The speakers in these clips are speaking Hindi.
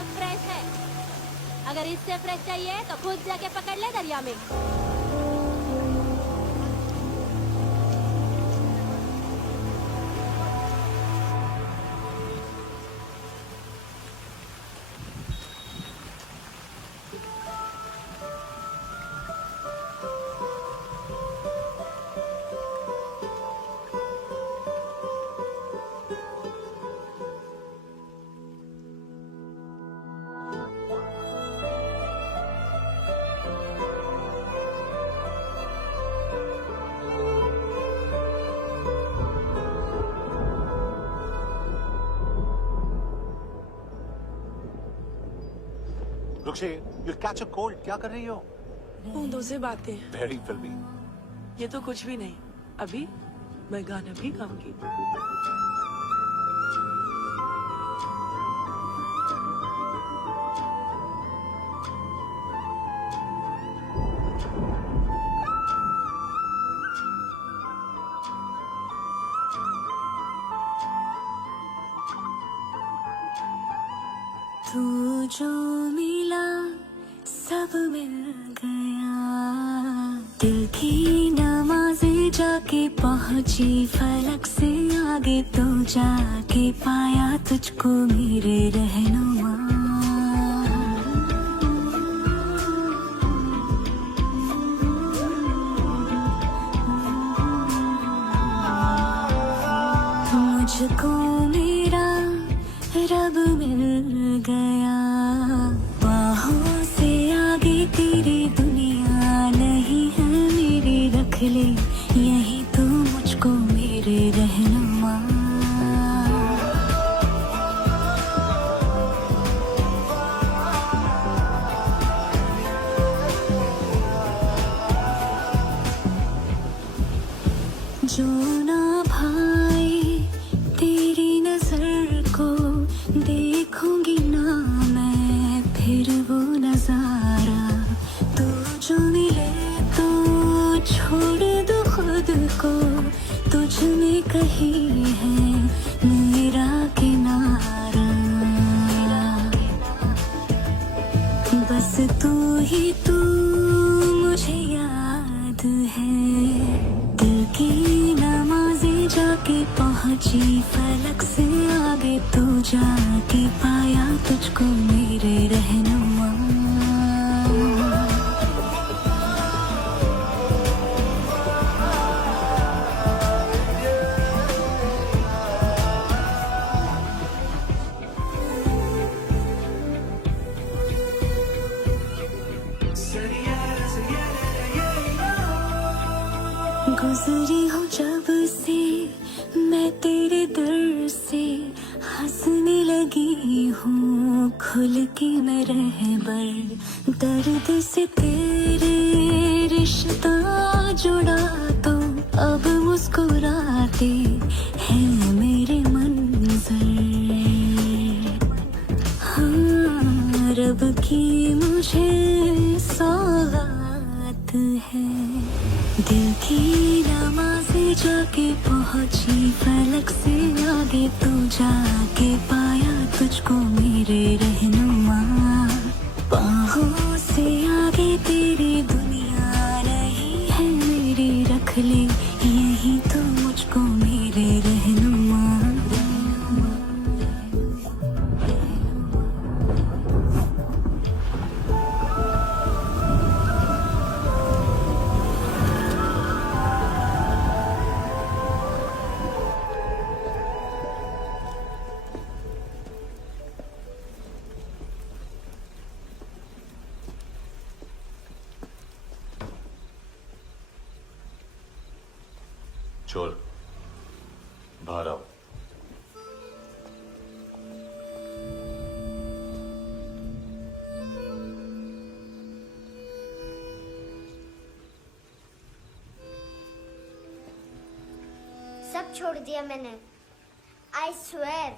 एकदम फ्रेश है। अगर इससे फ्रेश चाहिए तो खुद जाके पकड़ ले दरिया में। रुक्षे, you'll catch a cold. क्या कर रही हो? बूंदों से बातें। Very filmy. ये तो कुछ भी नहीं। अभी मैं गाना भी गाऊंगी। तू जो मिला सब मिल गया, दिल की नमाज़ें जाके पहुंची फलक से आगे, तो जाके पाया तुझको मेरे रहनुमा। मुझको मेरा रब मिल गया, बाहों से आगे तेरी दुनिया नहीं है मेरी, रख ले यही तो मुझको मेरे रहनुमा। जो ना भाई तेरी नजर को देखूंगी ना मैं फिर वो नजारा, तू जो मिले तो छोड़ दो खुद को, तुझ में कहीं है मेरा किनारा। बस तू ही तू मुझे याद है, दिल की नमाज़ें जाके पहुंची फलक से आगे, तो जाके पाया तुझको मेरे रहनुमा। गुजरी हूँ जब से मैं तेरे दर से, हंसने लगी हूँ खुल के मैं रहबर, दर्द से तेरे रिश्ता जुड़ा तो अब मुस्कुराते हैं मेरे मंजर। हाँ, रब की मुझे सौगात है, दिल की नमाज़ें जाके पहुंची फलक से आगे, तो जाके पाया तुझको मेरे रहनुमा। बाहों से आगे तेरी दुनिया नहीं है मेरी, रख ले यही तो मुझको मेरे रहनुमा। छोड़, बाहर आओ। सब छोड़ दिया मैंने, आई स्वेर।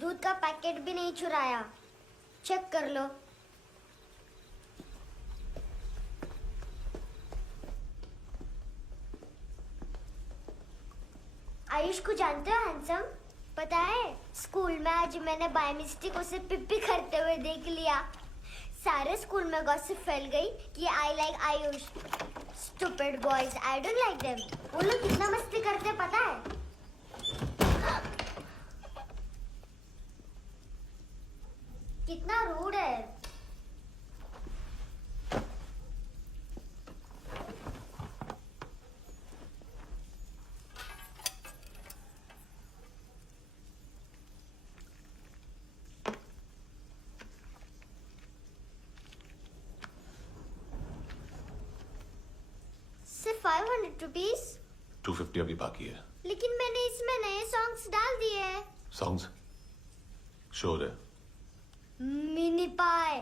दूध का पैकेट भी नहीं चुराया, चेक कर लो। आयुष को जानते हो हैंडसम? पता है स्कूल में आज मैंने बाय मिस्टेक उसे पिप्पी करते हुए देख लिया। सारे स्कूल में गॉसिप फैल गई कि I like Ayush. Stupid boys, I don't like them. वो लोग कितना मस्ती करते पता है? कितना रूड है। सिर्फ 500 रुपीज। 250 अभी बाकी है। लेकिन मैंने इसमें नए सॉन्ग्स डाल दिए हैं। सॉन्ग्स शोर है। मिनी पाए।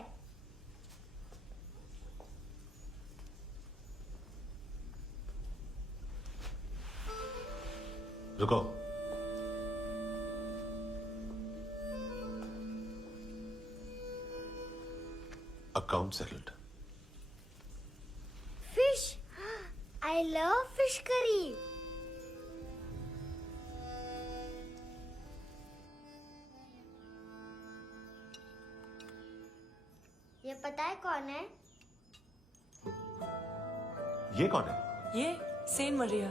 रुको। Account settled. Fish. I love fish curry. ये पता है कौन है? ये कौन है? ये Saint Maria,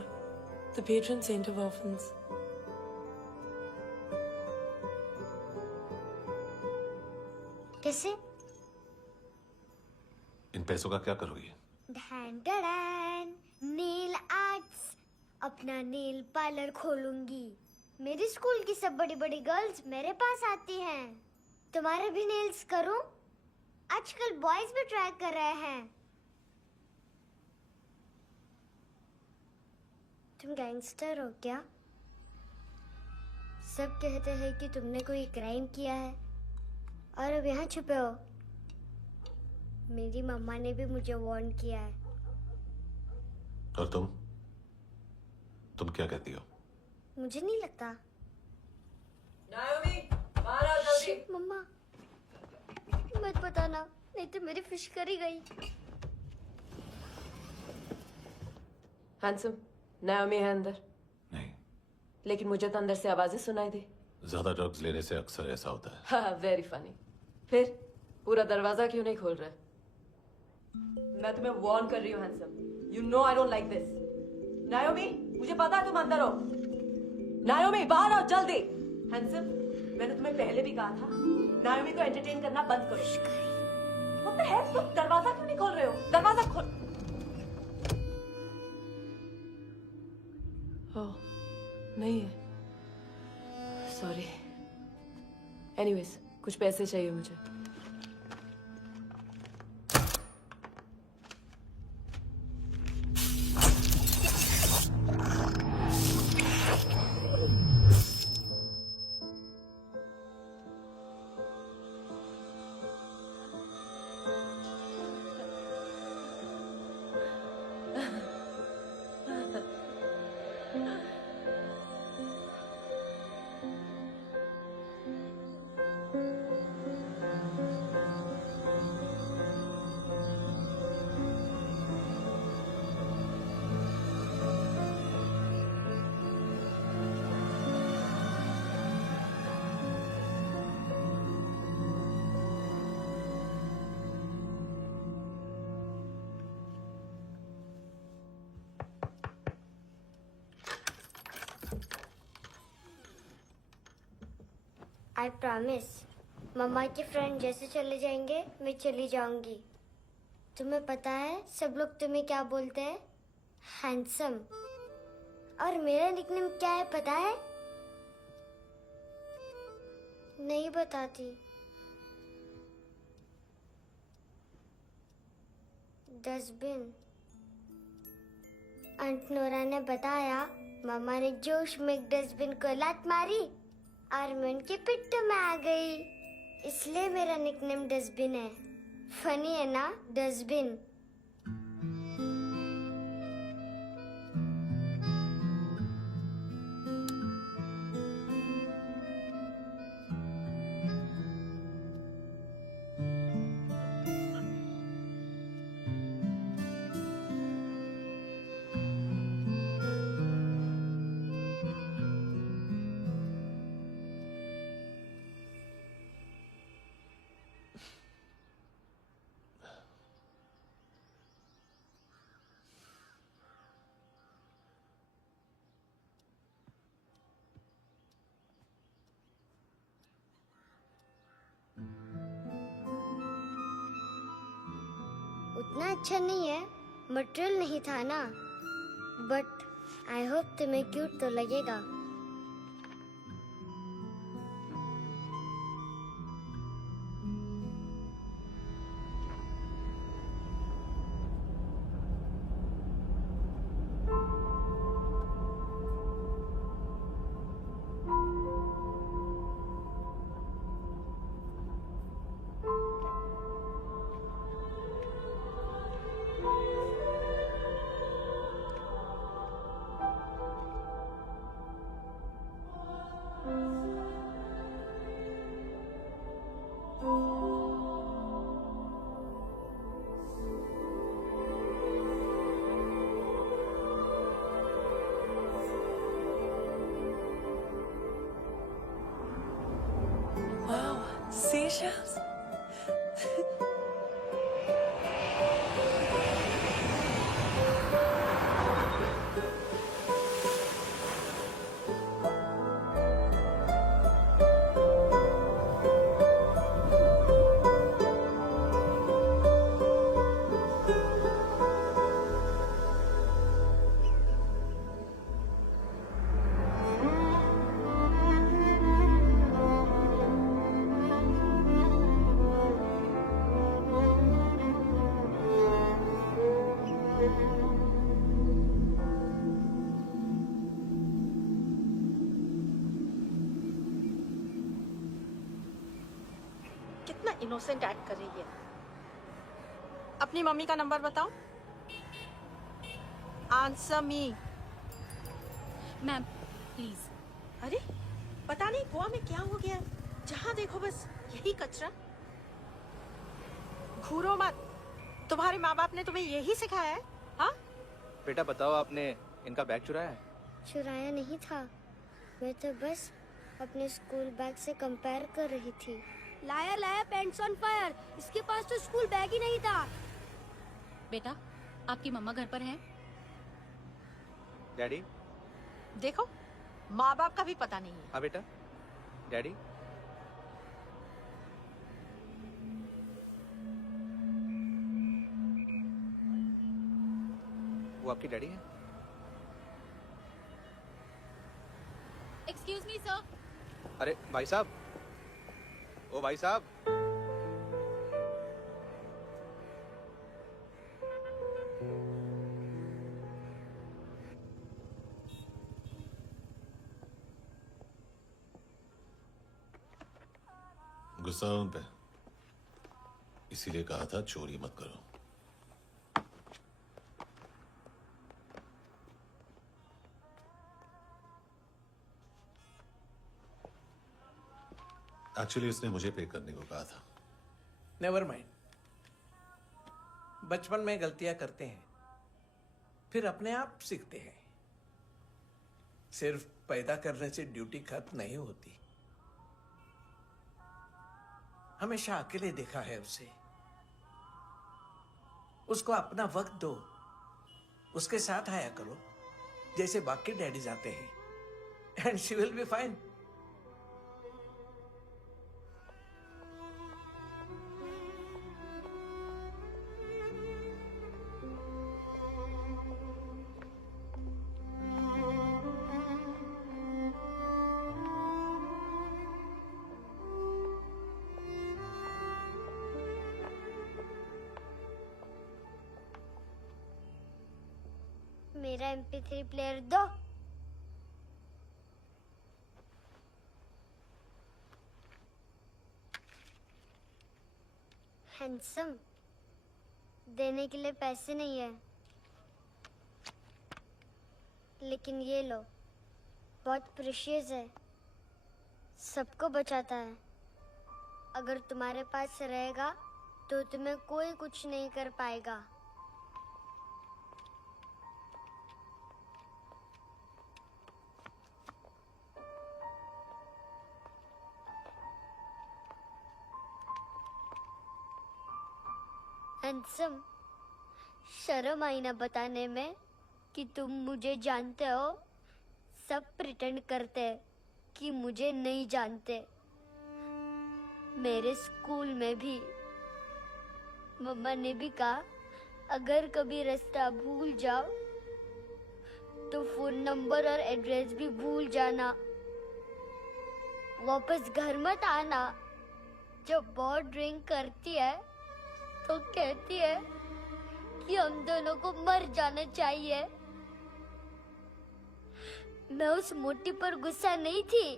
the patron saint of orphans. कैसे? इन पैसों का क्या करोगी? ढैन ढैन, नेल आर्ट्स। अपना नेल पार्लर खोलूंगी। मेरी स्कूल की सब बड़ी बड़ी गर्ल्स मेरे पास आती हैं। तुम्हारे भी नेल्स करूं? आजकल बॉयज भी ट्राई कर रहे हैं। तुम गैंगस्टर हो क्या? सब कहते हैं कि तुमने कोई क्राइम किया है और अब यहाँ छुपे हो। मेरी मम्मा ने भी मुझे वार्न किया है। और तुम क्या कहती हो? मुझे नहीं लगता। नायोमी, बाहर आओ जल्दी। शिट, मम्मा मत बताना, नहीं तो मेरी फिश करी गई। हैंडसम, नायोमी है अंदर। नहीं, लेकिन मुझे तो अंदर से आवाजें सुनाई दी। ज्यादा ड्रग्स लेने से अक्सर ऐसा होता है। हाँ, वेरी फनी। फिर पूरा दरवाजा क्यों नहीं खोल रहे? मैं तुम्हें वार्न कर रही हूँ handsome. You know I don't like this. नायोमी, मुझे पता है तुम अंदर हो। नायोमी, बाहर आओ जल्दी। हैंडसम, मैंने तुम्हें पहले भी कहा था नायोमी को एंटरटेन करना बंद करो। What the hell? तुम दरवाजा क्यों नहीं खोल रहे हो? दरवाजा खोल। ओह, नहीं है। सॉरी। एनीवेज, कुछ पैसे चाहिए मुझे। आई प्रॉमिस, मम्मा के फ्रेंड जैसे चले जाएंगे मैं चली जाऊंगी। तुम्हें पता है सब लोग तुम्हें क्या बोलते हैं? हैंडसम। और मेरा निकनेम क्या है पता है? नहीं बताती। डस्टबिन। आंट नोरा ने बताया मामा ने जोश में एक डस्टबिन को लात मारी और मैं उनके पिट्ठू में आ गई, इसलिए मेरा निकनेम डस्टबिन है। फनी है ना, डस्टबिन। उतना अच्छा नहीं है, मटेरियल नहीं था ना, बट आई होप तुम्हें क्यूट तो लगेगा। Wow, seashells? कितना इनोसेंट एक्ट कर रही है। अपनी मम्मी का नंबर बताओ। Answer me. Ma'am please. अरे पता नहीं गोवा में क्या हो गया, जहाँ देखो बस यही कचरा। घूरो मत, तुम्हारे माँ बाप ने तुम्हें यही सिखाया है? हाँ बेटा बताओ, आपने इनका बैग चुराया है? चुराया नहीं था, मैं तो बस अपने स्कूल बैग से कंपेयर कर रही थी। Liar liar pants on fire, इसके पास तो स्कूल बैग ही नहीं था। बेटा आपकी मम्मा घर पर हैं? डैडी? देखो, माँ बाप का भी पता नहीं है। हाँ बेटा। डैडी? वो आपकी डैडी है? Excuse me sir. अरे भाई साहब, ओ भाई साहब। गुस्सा है उन पे, इसीलिए कहा था चोरी मत करो। एक्चुअली उसने मुझे पे करने को कहा था। नेवर माइंड, बचपन में गलतियां करते हैं, फिर अपने आप सीखते हैं। सिर्फ पैदा करने से ड्यूटी खत्म नहीं होती। हमेशा अकेले देखा है उसे। उसको अपना वक्त दो, उसके साथ आया करो जैसे बाकी डैडीज आते हैं, and she will be fine. मेरा MP3 प्लेयर दो। हैंडसम, देने के लिए पैसे नहीं है, लेकिन ये लो, बहुत प्रेशियस है, सबको बचाता है। अगर तुम्हारे पास रहेगा तो तुम्हें कोई कुछ नहीं कर पाएगा। हैंडसम, शर्म आई ना बताने में कि तुम मुझे जानते हो। सब प्रिटेंड करते हैं कि मुझे नहीं जानते। मेरे स्कूल में भी मम्मा ने भी कहा अगर कभी रास्ता भूल जाओ तो फोन नंबर और एड्रेस भी भूल जाना। वापस घर मत आना। जब बहुत ड्रिंक करती है तो कहती है कि हम दोनों को मर जाना चाहिए। मैं उस मोटी पर गुस्सा नहीं थी,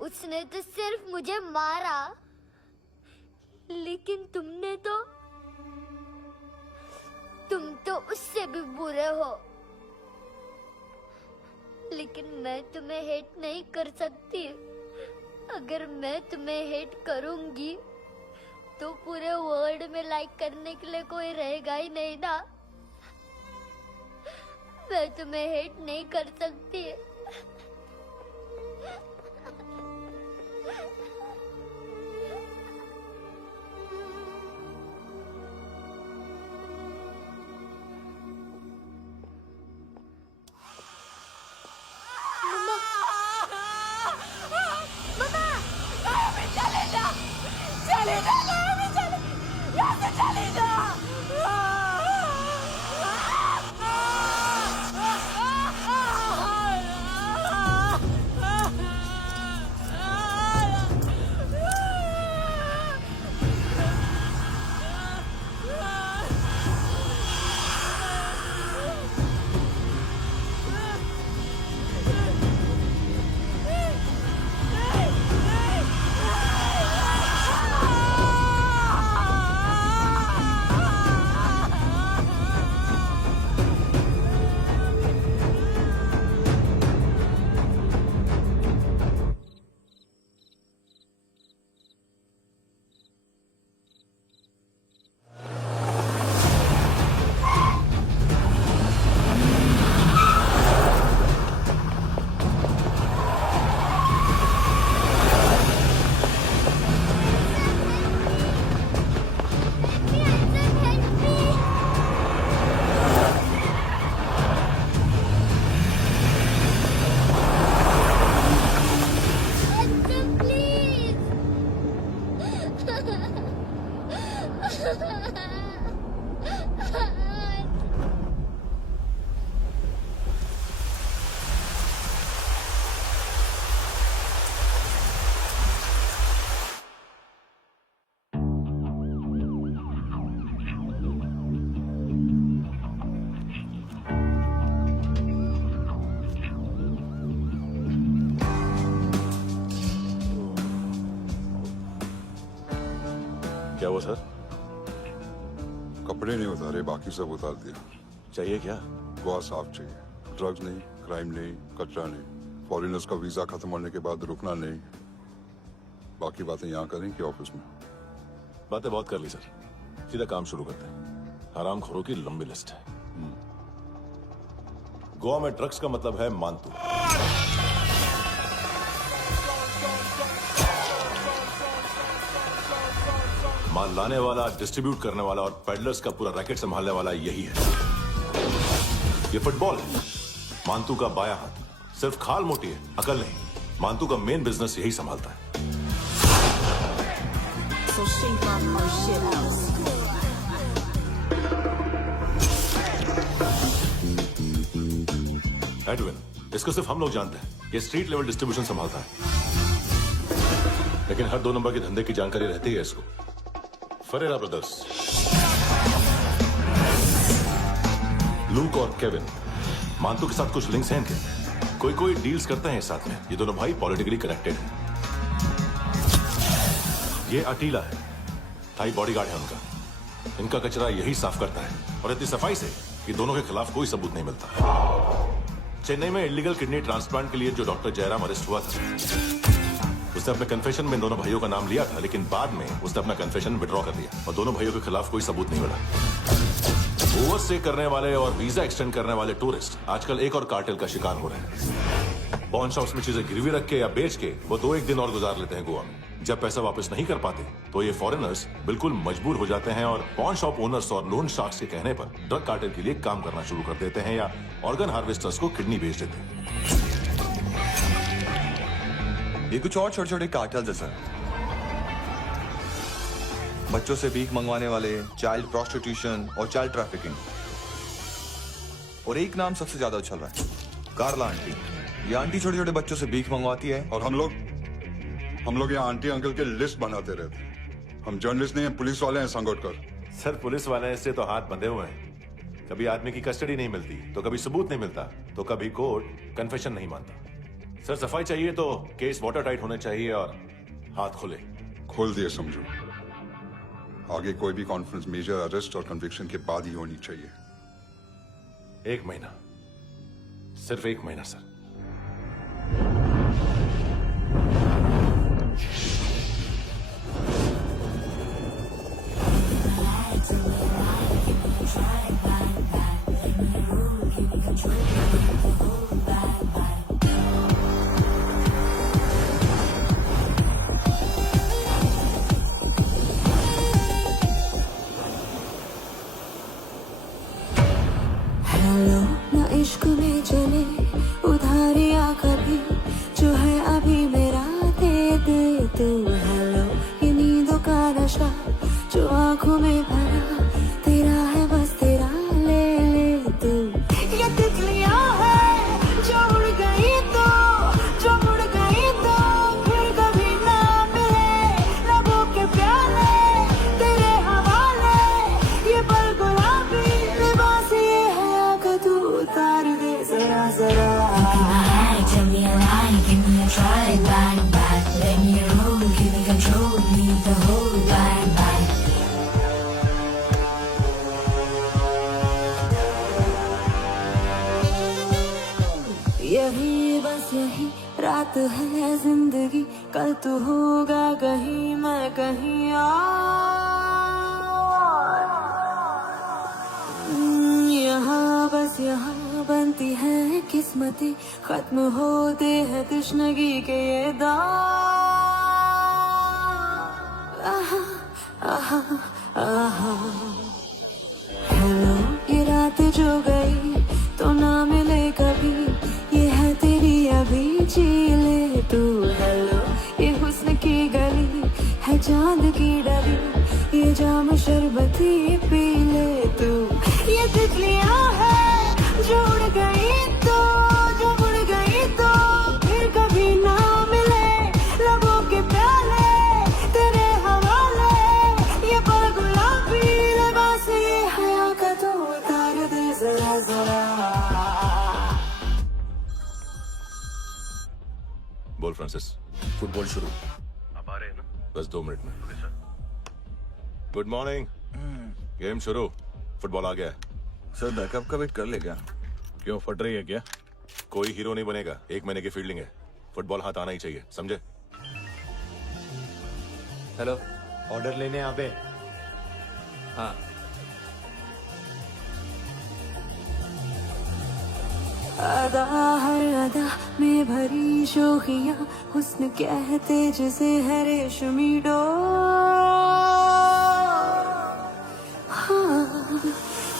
उसने तो सिर्फ मुझे मारा। लेकिन तुम तो उससे भी बुरे हो। लेकिन मैं तुम्हें हेट नहीं कर सकती। अगर मैं तुम्हें हेट करूंगी तो पूरे वर्ल्ड में लाइक करने के लिए कोई रहेगा ही नहीं ना। मैं तुम्हें हेट नहीं कर सकती। क्या हुआ सर? कपड़े नहीं उतारे, बाकी सब उतार दिया। चाहिए क्या? गोवा साफ चाहिए। ड्रग्स नहीं, क्राइम नहीं, कचरा नहीं। फॉरेनर्स का वीजा खत्म होने के बाद रुकना नहीं। बाकी बातें यहाँ करें कि ऑफिस में? बातें बहुत कर ली सर, सीधा काम शुरू करते हैं। हरामखोरों की लंबी लिस्ट है। गोवा में ड्रग्स का मतलब है मानतू। माल लाने वाला, डिस्ट्रीब्यूट करने वाला और पेडलर्स का पूरा रैकेट संभालने वाला यही है। ये फुटबॉल है, मानतू का बायां हाथ। सिर्फ खाल मोटी है, अकल नहीं। मानतू का मेन बिजनेस यही संभालता है। एडविन, इसको सिर्फ हम लोग जानते हैं। ये स्ट्रीट लेवल डिस्ट्रीब्यूशन संभालता है, लेकिन हर 2 नंबर के धंधे की जानकारी रहती है इसको। फरेरा ब्रदर्स, लूक और केविन, मानतू के साथ कुछ लिंक्स हैं इनके। कोई डील्स करते हैं साथ में। ये दोनों भाई पॉलिटिकली कनेक्टेड हैं। ये अटीला है, थाई बॉडीगार्ड है उनका। इनका कचरा यही साफ करता है और इतनी सफाई से कि दोनों के खिलाफ कोई सबूत नहीं मिलता। चेन्नई में इलीगल किडनी ट्रांसप्लांट के लिए जो डॉक्टर जयराम अरेस्ट हुआ था, उसने अपने कन्फेशन में इन दोनों भाइयों का नाम लिया था, लेकिन बाद में उसने अपना कन्फेशन विड्रॉ कर दिया और दोनों भाइयों के खिलाफ कोई सबूत नहीं मिला। ओवरस्टे करने वाले और वीजा एक्सटेंड करने वाले टूरिस्ट आजकल एक और कार्टेल का शिकार हो रहे हैं। पॉन शॉप्स में चीजें गिरवी रख के या बेच के वो 2-1 दिन और गुजार लेते हैं गोवा में। जब पैसा वापस नहीं कर पाते तो ये फॉरेनर्स बिल्कुल मजबूर हो जाते हैं और पॉन शॉप ओनर्स और लोन शार्क्स के कहने पर ड्रग कार्टेल के लिए काम करना शुरू कर देते हैं या ऑर्गन हार्वेस्टर्स को किडनी बेच देते हैं। ये कुछ और छोटे छोटे कार्टेल्स है सर। बच्चों से भीख मंगवाने वाले, चाइल्ड प्रोस्टिट्यूशन और चाइल्ड ट्रैफिकिंग। और एक नाम सबसे ज्यादा उछल रहा है, कार्ला आंटी। ये आंटी छोटे छोटे बच्चों से भीख मंगवाती है। और हम लोग यहाँ आंटी अंकल के लिस्ट बनाते रहते हैं। हम जर्नलिस्ट नहीं हैं, पुलिस वाले हैं संगोटकर। सर पुलिस वाले हैं, इससे तो हाथ बंधे हुए हैं। कभी आदमी की कस्टडी नहीं मिलती तो कभी सबूत नहीं मिलता तो कभी कोर्ट कन्फेशन नहीं मानता। सर सफाई चाहिए तो केस वाटर टाइट होने चाहिए और हाथ खुले। खोल दिए समझो। आगे कोई भी कॉन्फ्रेंस मेजर अरेस्ट और कन्विक्शन के बाद ही होनी चाहिए। 1 महीना, सिर्फ 1 महीना सर। हेलो ना इश्क में चले उधारिया कभी, जो है अभी मेरा दे दे तू। हेलो ये नींदों का नशा जो आंखों में भरा, तेरा है बस तेरा ले ले तू। ये तितलियां है जो उड़ गई तो, जो उड़ गई तो फिर कभी ना मिले। लबों के प्याले तेरे हवाले, ये पल गुलाबी लिबास ये है आका, तू उतार दे जरा जरा। Tell me a lie, give me a try, bang bang. Let me roll, give me control, need the whole bang bang. यही बस यही रात है जिंदगी, कल तू होगा कहीं मैं कहीं और। यहाँ बस यहाँ बनती है किस्मतें, खत्म होते हैं तृष्णगी के ये दाग। आहा आहा आहा। हेलो ये रात जो गई तो ना मिले कभी, ये है तेरी अभी जी ले तू। हेलो ये हुस्न की गली है चांद की डली, ये जाम शरबती पी ले तू। ये तितलियां है जो उड़ गई तो, जो उड़ गई तो फिर कभी ना मिले। लबों के प्याले तेरे हवाले, ये पल गुलाबी लिबास ये हया का, तो उतार दे जरा जरा। बोल फ्रांसिस। फुटबॉल शुरू। आप आ रहे हैं ना? बस 2 मिनट में। Good morning. गेम शुरू। फुटबॉल आ गया है। सर बैकअप का वेट कर ले क्या? क्यों फट रही है क्या? कोई हीरो नहीं बनेगा, 1 महीने की फील्डिंग है। फुटबॉल हाथ आना ही चाहिए, समझे? हेलो, ऑर्डर लेने यहाँ पे। हाँ अदा हर अदा में भरी शोखियाँ, हुस्न कहते जिसे है रेशमी डोर। हाँ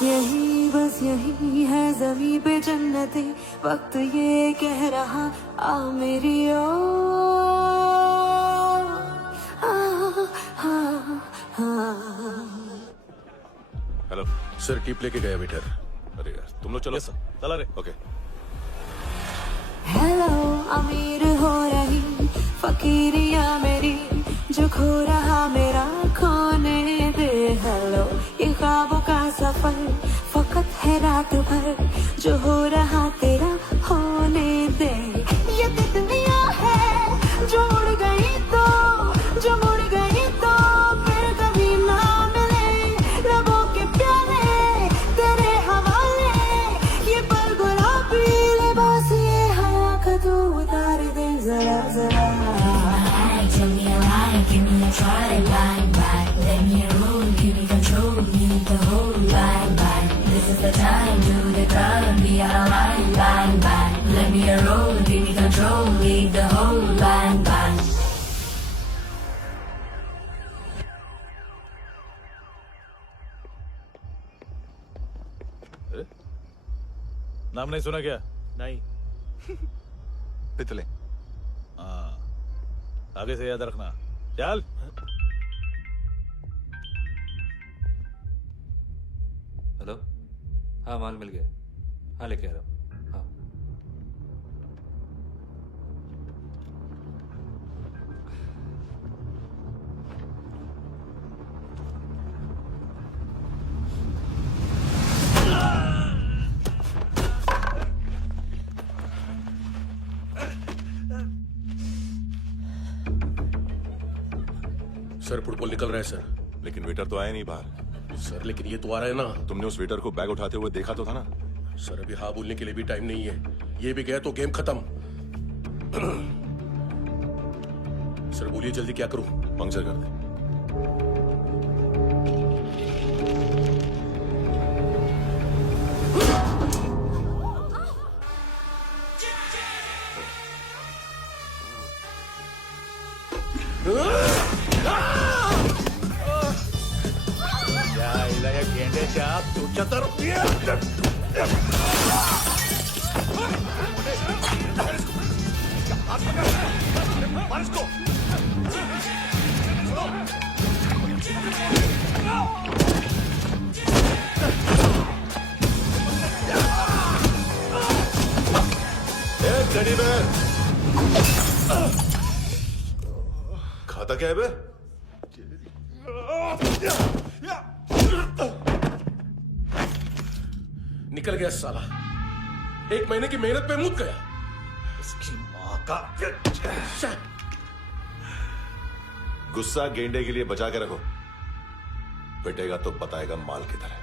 यही बस यही है ज़मीं पे जन्नते, वक्त ये कह रहा आ मेरी ओर। हेलो सर, टिप लेके गया वेटर। अरे यार तुम लोग चलो। चला रे। ओके। हेलो अमीर हो रही फकीरिया मेरी, जो खो रहा मेरा खोने दे। हेलो ये ख्वाबों का सफर फकत है रात भर, जो हो रहा तेरा होने दे। ये तितलियां है जो उड़ गई तो, जो उड़ गई तो फिर कभी ना मिले। लबों के प्याले तेरे हवाले, ये पल गुलाबी लिबास ये हवा का, तू उतार दे जरा जरा। Tell me a lie, give me a try, bang bang. Let me roll, give me control, need the whole bang bang. This is the time, do the crime, be alive, bang bang. Let me roll, give me control, need the whole bang bang. नाम नहीं सुना क्या? नहीं। पितले। हाँ, आगे से याद रखना। चल। हेलो, हाँ माल मिल गया, हाँ लेके आ रहा हूँ, हाँ। सर फुटबॉल निकल रहा है सर। लेकिन वेटर तो आया नहीं बाहर। सर लेकिन ये तो आ रहा है ना। तुमने उस वेटर को बैग उठाते हुए देखा तो था ना। सर अभी हाँ बोलने के लिए भी टाइम नहीं है, ये भी गया तो गेम खत्म। सर बोलिए जल्दी क्या करूं? पंक्चर कर दे। तू चतर खाता क्या है बे? निकल गया साला, 1 महीने की मेहनत पे मुक गया। इसकी माँ का गुस्सा गेंडे के लिए बचा के रखो, पिटेगा तो बताएगा माल किधर है।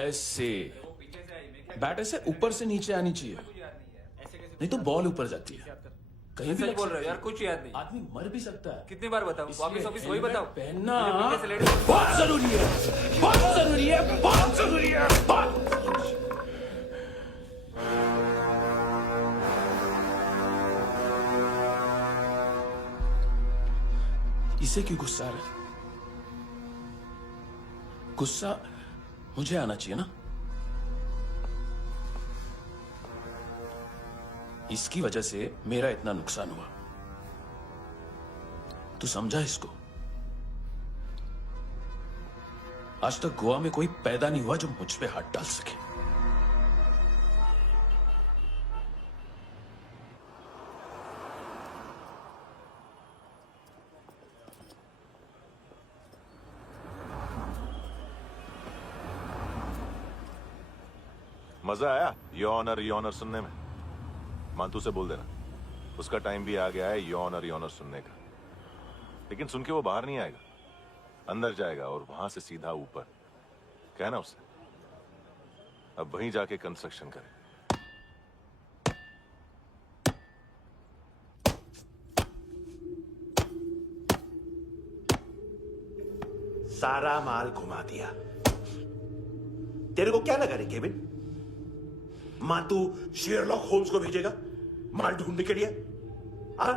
ऐसे बैट ऐसे ऊपर से नीचे आनी चाहिए, नहीं तो बॉल ऊपर जाती है। कहीं भी बोल रहे हो यार, कुछ याद नहीं। आदमी मर भी सकता है। कितनी बार बताऊं? वापिस ऑफिस वही बताओ। पहनना बहुत जरूरी है, बहुत जरूरी है, बहुत जरूरी है, बहुत। इसे क्यों गुस्सा आ रहा है? गुस्सा मुझे आना चाहिए ना। इसकी वजह से मेरा इतना नुकसान हुआ, तू समझा इसको? आज तक गोवा में कोई पैदा नहीं हुआ जो मुझ पे हाथ डाल सके। मजा आया योनर सुनने में? मानतू से बोल देना, उसका टाइम भी आ गया है योनर सुनने का। लेकिन सुन के वो बाहर नहीं आएगा, अंदर जाएगा और वहां से सीधा ऊपर। कहना उससे अब वहीं जाके कंस्ट्रक्शन करे। सारा माल घुमा दिया। तेरे को क्या लगा रे केविन? मां तू शेरलॉक होम्स को भेजेगा माल ढूंढने के लिए? हाँ?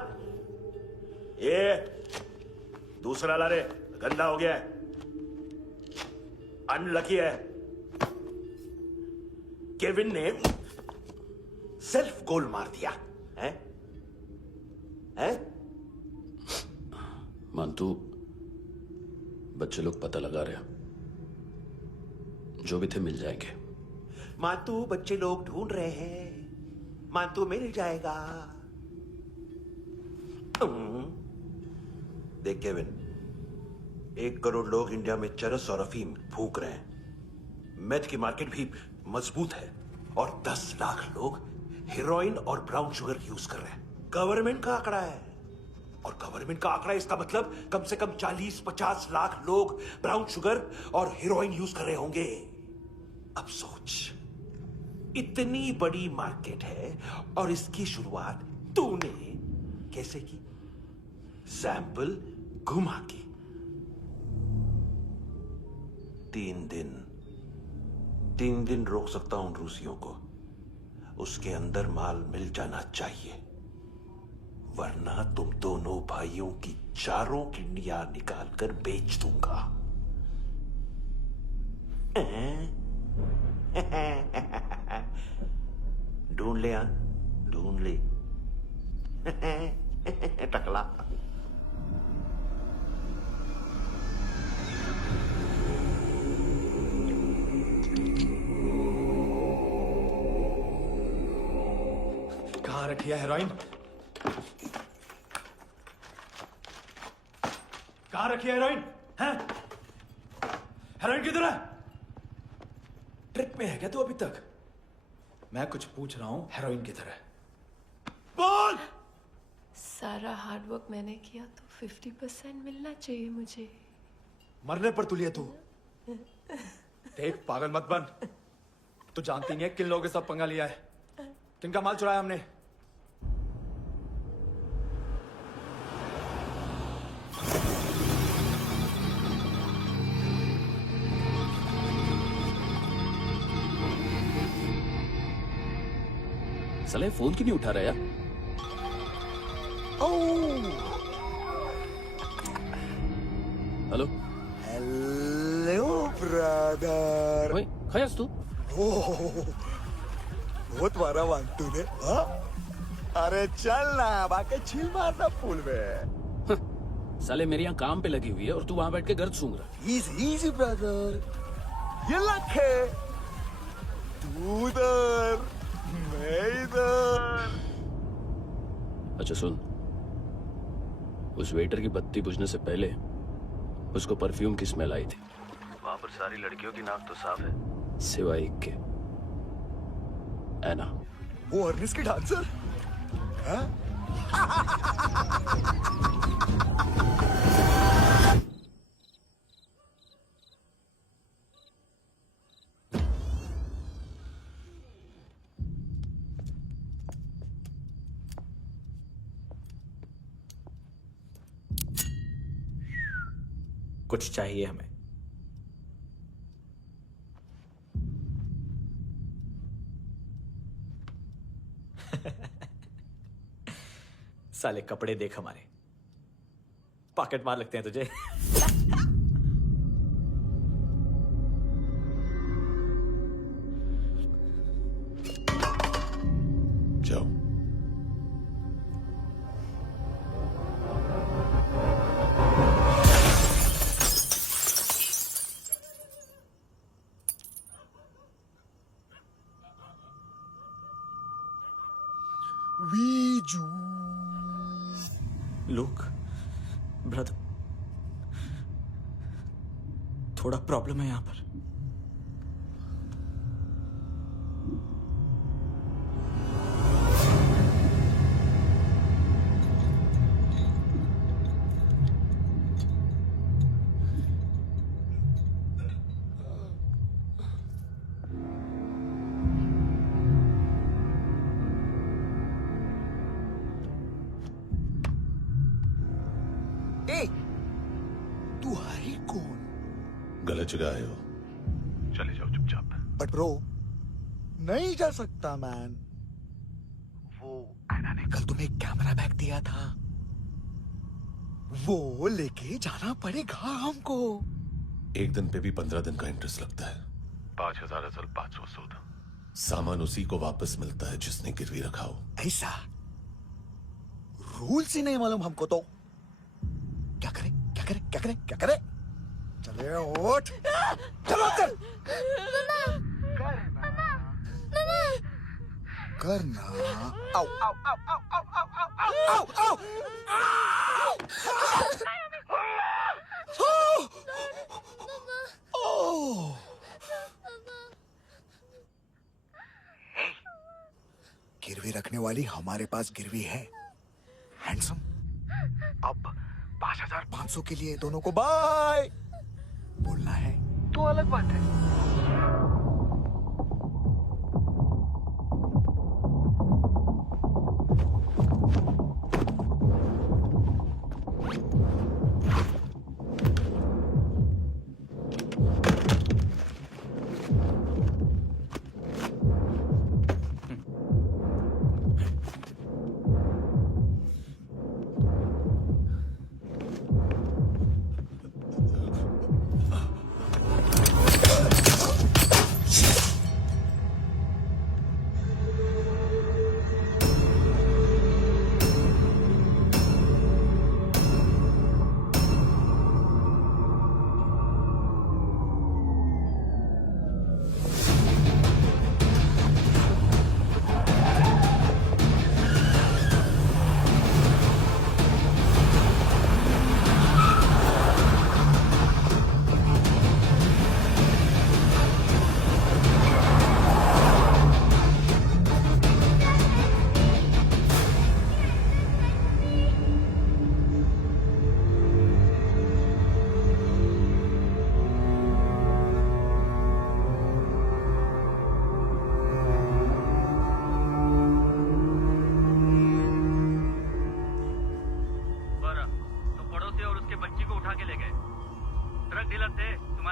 ये दूसरा ला रे, गंदा हो गया है, अनलकी है। केविन ने सेल्फ गोल मार दिया है? हैं? मांतू, बच्चे लोग पता लगा रहे हैं, जो भी थे मिल जाएंगे। मांतू, बच्चे लोग ढूंढ रहे हैं, मांतू मिल जाएगा। देख केविन, 1 करोड़ लोग इंडिया में चरस और अफीम फूंक रहे हैं। मेथ की मार्केट भी मजबूत है और 10 लाख लोग हेरोइन और ब्राउन शुगर यूज कर रहे हैं। गवर्नमेंट का आंकड़ा है, और गवर्नमेंट का आंकड़ा, इसका मतलब कम से कम 40-50 लाख लोग ब्राउन शुगर और हेरोइन यूज कर रहे होंगे। अब सोच, इतनी बड़ी मार्केट है और इसकी शुरुआत तूने कैसे की? सैंपल घुमा के। 3 दिन रोक सकता हूं रूसियों को, उसके अंदर माल मिल जाना चाहिए, वरना तुम दोनों भाइयों की 4 किडनियां निकालकर बेच दूंगा। ढूंढ ले, ढूंढ ले। टकला। कहाँ रखी है हेरोइन? कहाँ रखी है हेरोइन? हैं? हेरोइन किधर है? ट्रिप में है क्या तू अभी तक? मैं कुछ पूछ रहा हूं, हेरोइन किधर है? बोल! सारा हार्ड वर्क मैंने किया तो 50% मिलना चाहिए मुझे। मरने पर तुलिए तू। देख पागल मत बन। तू जानती नहीं है किन लोगों के साथ पंगा लिया है, किनका माल चुराया हमने। साले फोन क्यों नहीं उठा रहा यार? Hello hello brother. ओए खयास तू? बहुत मारा मानतू ने। हाँ? अरे चल ना, बाकी छील मारना पुल में। साले मेरी यहाँ काम पे लगी हुई है और तू वहाँ बैठ के गर्द सूंघ रहा। इजी ब्रदर, ये लक है। तू उधर, मैं इधर। अच्छा सुन, उस वेटर की बत्ती बुझने से पहले उसको परफ्यूम की स्मेल आई थी। वहां पर सारी लड़कियों की नाक तो साफ है, सिवाय एक के, एना। वो अर्निस की डांसर? हाँ? कुछ चाहिए हमें। साले कपड़े देख हमारे, पॉकेट मार लगते हैं तुझे। जाओ। लुक ब्रदर, थोड़ा प्रॉब्लम है यहां पर। तू है कौन? गलत जगह आए हो, चले जाओ चुपचाप। बट ब्रो, नहीं जा सकता मैन। वो एना ने कल तुम्हें कैमरा बैग दिया था, वो लेके जाना पड़ेगा हमको। एक दिन पे भी 15 दिन का इंटरेस्ट लगता है। 5,000 असल 500 सूद। सामान उसी को वापस मिलता है जिसने गिरवी रखा हो। ऐसा रूल्स ही नहीं मालूम हमको तो। क्या करें क्या करें क्या करें क्या करें? चले उठ, चलो चल। करना। आओ आओ आओ आओ आओ आओ आओ आओ आओ। गिरवी रखने वाली हमारे पास गिरवी है। हैंडसम, अब 5,500 के लिए दोनों को बाय बोलना है तो अलग बात है।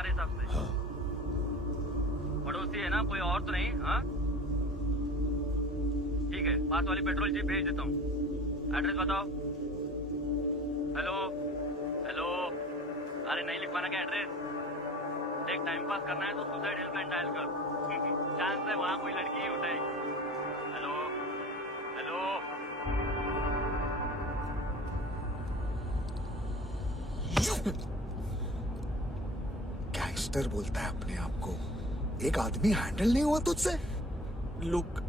तुम्हारे हिसाब से? हाँ। पड़ोसी है ना, कोई और तो नहीं? हाँ ठीक है, पास वाली पेट्रोल जीप भेज देता हूँ। एड्रेस बताओ। हेलो हेलो, अरे नहीं लिखवाना क्या एड्रेस? देख, टाइम पास करना है तो सुसाइड हेल्पलाइन डायल कर। चांस है वहाँ कोई लड़की ही उठाएगी। Hello hello. गैंगस्टर बोलता है अपने आप को। एक आदमी हैंडल नहीं हुआ तुझसे? लुक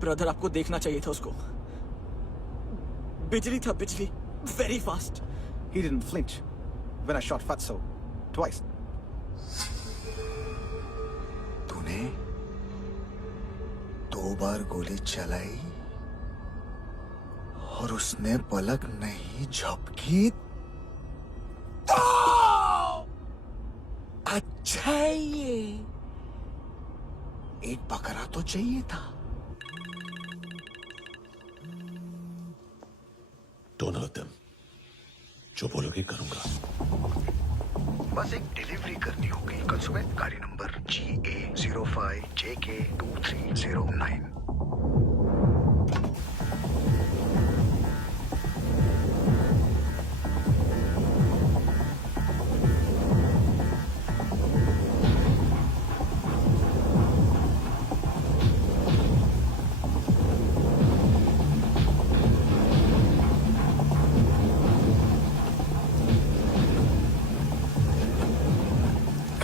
ब्रदर, आपको देखना चाहिए था उसको। बिजली था, बिजली, very fast. He didn't flinch when I shot Fatso twice. तूने 2 बार गोली चलाई और उसने पलक नहीं झपकी तो अच्छा है ये। एक बकरा तो चाहिए था। Don't hurt them. जो बोलोगे करूंगा। बस एक डिलीवरी करनी होगी कल सुबह। गाड़ी नंबर GA05JK2309।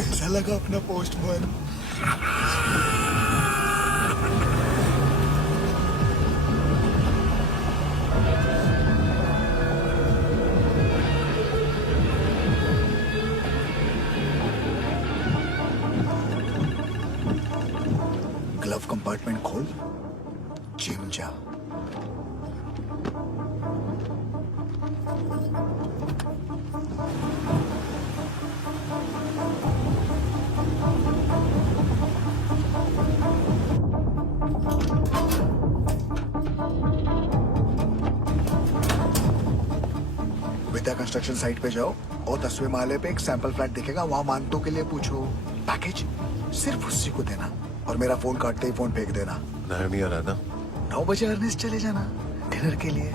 कैसा लगा अपना पोस्टमैन? ग्लव कंपार्टमेंट खोल, जिम जा। विद्या कंस्ट्रक्शन साइट पे जाओ और 10वें माले पे एक सैंपल फ्लैट दिखेगा, वहां मानतों के लिए पूछो। पैकेज सिर्फ उसी को देना और मेरा फोन काटते ही फोन फेंक देना। नायोमी आ रहा ना? 9 बजे अर्नेस्ट चले जाना डिनर के लिए।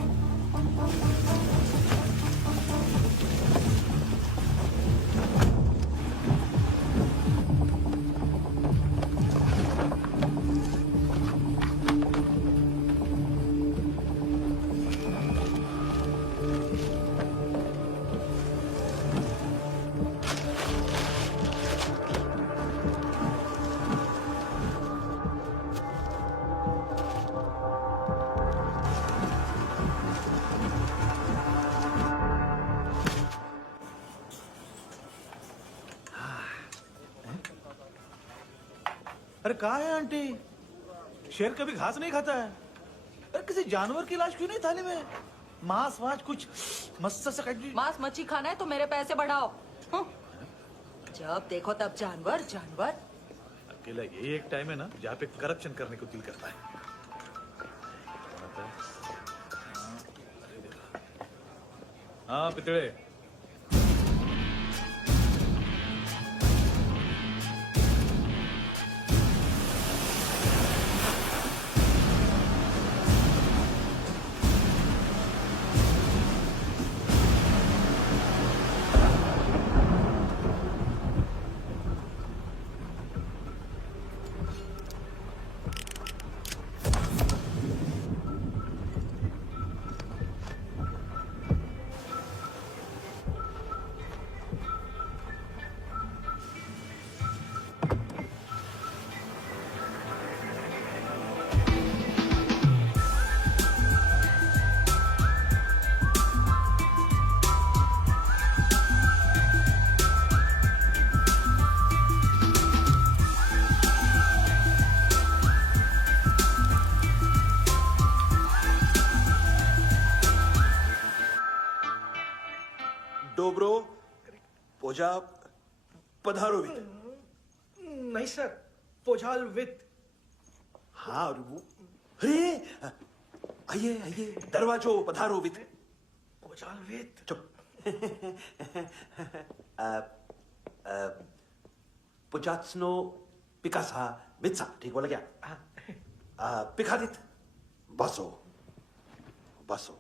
अरे कहाँ है आंटी? शेर कभी घास नहीं खाता है। अरे किसी जानवर की लाश क्यों नहीं थाली में? मांस वाच कुछ मस्त से काट। मांस मच्छी खाना है तो मेरे पैसे बढ़ाओ। जब देखो तब जानवर जानवर। अकेला यही एक टाइम है ना जहाँ पे करप्शन करने को दिल करता है। हाँ पितड़े। डोब्रो पोजा पधारोवित। नहीं सर, पोझाल विथ। हाँ और वो, अरे आइए आइए, दरवाजो पधारोवित। पोझाल विथ। चुप। पुचात्सनो पिकासा मित्सा, ठीक बोला क्या? पिखादित बसो बसो।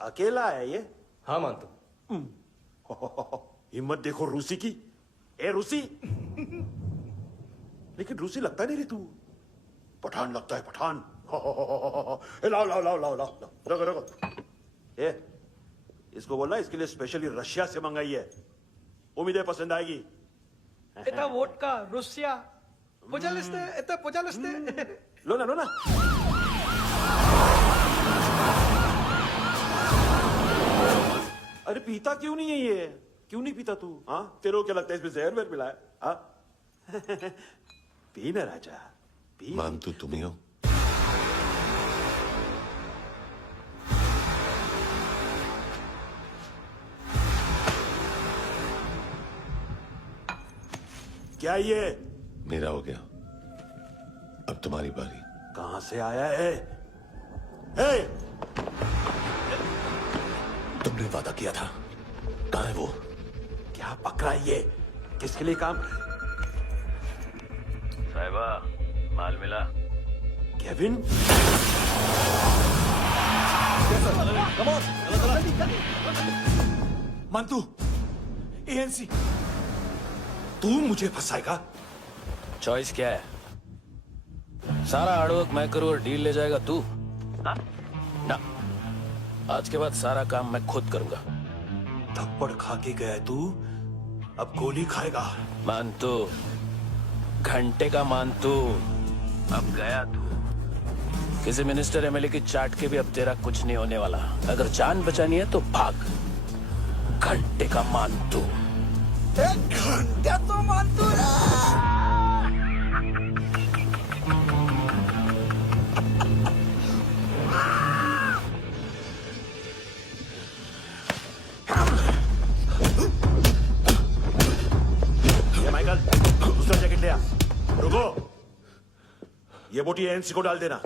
अकेला है ये? हाँ मानतो। हिम्मत देखो रूसी की। ए रूसी, लेकिन रूसी लगता नहीं रे तू, पठान लगता है पठान। लाओ लाओ लाओ लाओ लाओ, रखो रखो। ए इसको बोलना इसके लिए स्पेशली रशिया से मंगाई है, उम्मीद है पसंद आएगी। एता वोडका रुसिया पोजालिस्ते, एता पोजालिस्ते। लो ना लो ना। अरे पीता क्यों नहीं है ये? क्यों नहीं पीता तू? हाँ तेरे को क्या लगता है इसमें जहर वहर मिला है? हाँ पी ना राजा पी। मानतू तुम ही हो? क्या ये? मेरा हो गया, अब तुम्हारी बारी। कहां से आया है? हे! तुमने वादा किया था, कहां है वो? क्या पकड़ा है ये? किसके लिए काम? साहिबा माल मिला? केविन? मानतू, एएनसी। तू मुझे फंसाएगा? चॉइस क्या है? सारा हार्डवर्क मैं करूं और डील ले जाएगा तू? ना, आज के बाद सारा काम मैं खुद करूंगा। थप्पड़ खा के गया तू, अब गोली खाएगा। मानतू, घंटे का मानतू, अब गया तू। किसी मिनिस्टर एमएलए की चाट के भी अब तेरा कुछ नहीं होने वाला। अगर जान बचानी है तो भाग। घंटे का मानतू। एक घंटे तो मानतू माइकल, दूसरा जैकेट ले आ। रुको, ये बोटी एएनसी को डाल देना।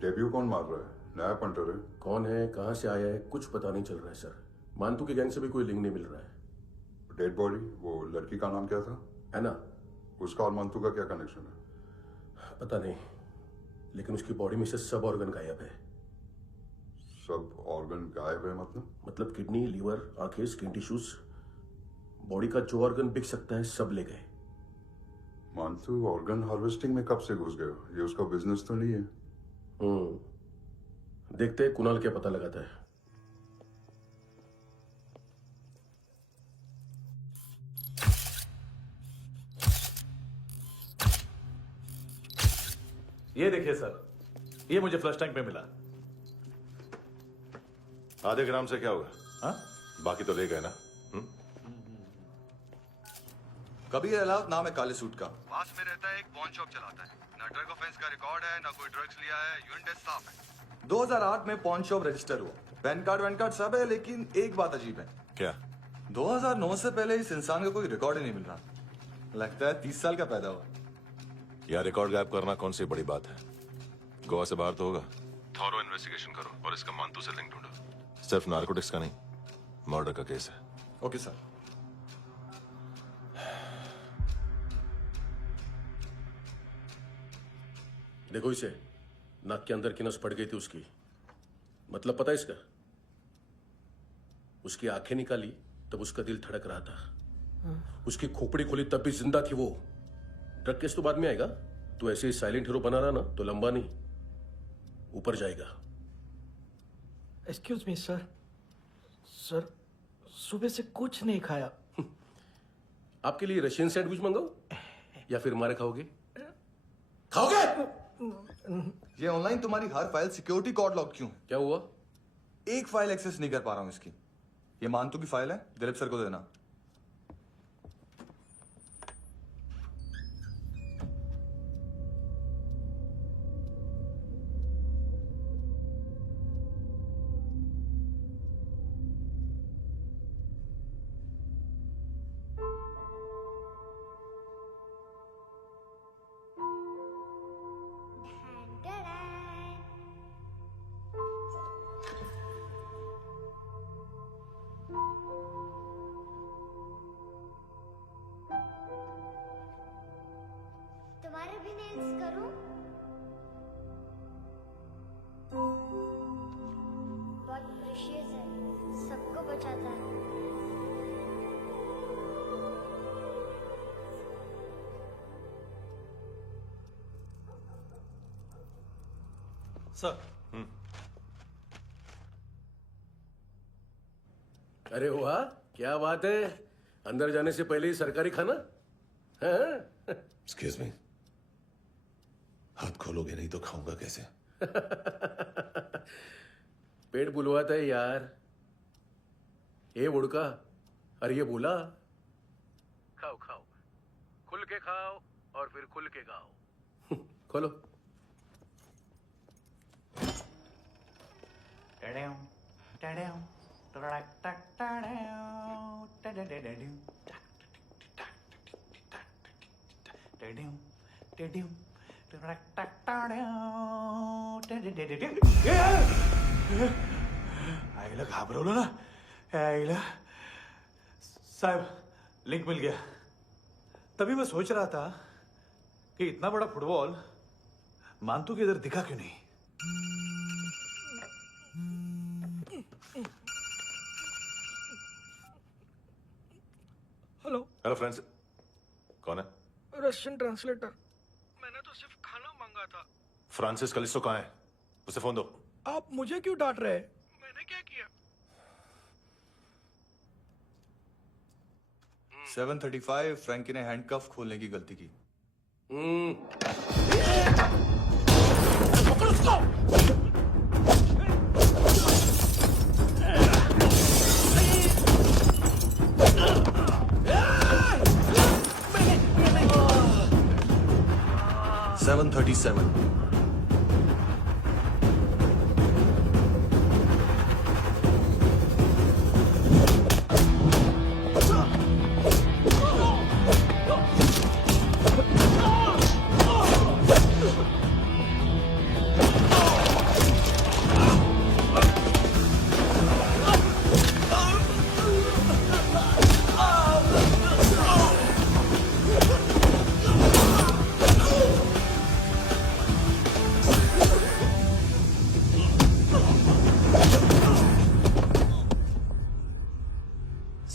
डेब्यू कौन मार रहा है? नया पंटर है। कौन है, कहां से आया है, कुछ पता नहीं चल रहा है सर। मानतू के गैंग से भी कोई लिंक नहीं मिल रहा है। डेड बॉडी, वो लड़की का नाम क्या था? एना। उसका और मंतू का क्या कनेक्शन है? पता नहीं, लेकिन उसकी बॉडी में से सब ऑर्गन गायब है। सब ऑर्गन गायब है मतलब किडनी, लीवर, आंखें, स्किन टिश्यूज, बॉडी का जो ऑर्गन बिक सकता है सब ले गए। मंतू ऑर्गन हार्वेस्टिंग में कब से घुस गए? ये उसका बिजनेस तो नहीं है? देखते हैं कुणाल क्या पता लगाता है। ये देखिए सर, ये मुझे फ्लश टैंक में मिला। आधे ग्राम से क्या होगा? हाँ, बाकी तो ले गए ना। कबीर अलाउद नाम है काले सूट का। पास में रहता है, एक पॉन शॉप चलाता है। ना ड्रग ऑफेंस का रिकॉर्ड है, ना कोई ड्रग्स लिया है। यूनिट टेस्ट साफ है। 2008 में पॉन शॉप रजिस्टर हुआ। पैन कार्ड वैन कार्ड सब है, लेकिन एक बात अजीब है। क्या? 2009 से पहले इस इंसान का कोई रिकॉर्ड ही नहीं मिल रहा। लगता है 30 साल का पैदा हुआ। यार रिकॉर्ड गायब करना कौन सी बड़ी बात है? गोवा से बाहर तो होगा। थॉरो इन्वेस्टिगेशन करो और इसका मंतू से लिंक ढूंढो। सिर्फ नारकोटिक्स का नहीं, मर्डर का केस है। Okay sir. देखो इसे, नाक के अंदर की नस पड़ गई थी उसकी। मतलब पता है इसका? उसकी आंखें निकाली तब उसका दिल धड़क रहा था। उसकी खोपड़ी खोली तब भी जिंदा थी वो। ड्रग केस तो बाद में आएगा। तो ऐसे ही साइलेंट हीरो बना रहा ना तो लंबा नहीं, ऊपर जाएगा। Excuse me sir. सर, सुबह से कुछ नहीं खाया। आपके लिए रशियन सैंडविच मंगाओ या फिर मारे खाओगे? खाओगे? ये ऑनलाइन तुम्हारी हर फाइल सिक्योरिटी कोड लॉक क्यों? क्या हुआ? एक फाइल एक्सेस नहीं कर पा रहा हूं इसकी। ये मानतू की फाइल है, दिलीप सर को देना। तुम्हारे भी नेल्स करूं? बहुत प्रेशियस है, सबको बचाता है। सर। अरे वाह, क्या बात है। अंदर जाने से पहले ही सरकारी खाना। एक्सक्यूज मी, हाथ खोलोगे नहीं तो खाऊंगा कैसे? पेट बुलवाता है यार। ये बुड़का, अरे ये बोला। खाओ खाओ, खुल के खाओ और फिर खुल के गाओ। खोलो। आईला घाबरवलं ना। आईला साहब, लिंक मिल गया। तभी मैं सोच रहा था कि इतना बड़ा फुटबॉल मानतू के इधर दिखा क्यों नहीं। हेलो। हेलो फ्रेंड्स, कौन है? Russian translator. मैंने तो सिर्फ खाना मांगा था। फ्रांसिस कलिस्टो कहाँ है? उसे फोन दो। आप मुझे क्यों डांट रहे हैं? मैंने क्या किया? 735 फ्रैंकी ने हैंडकफ खोलने की गलती की। पकड़ उसको। 737।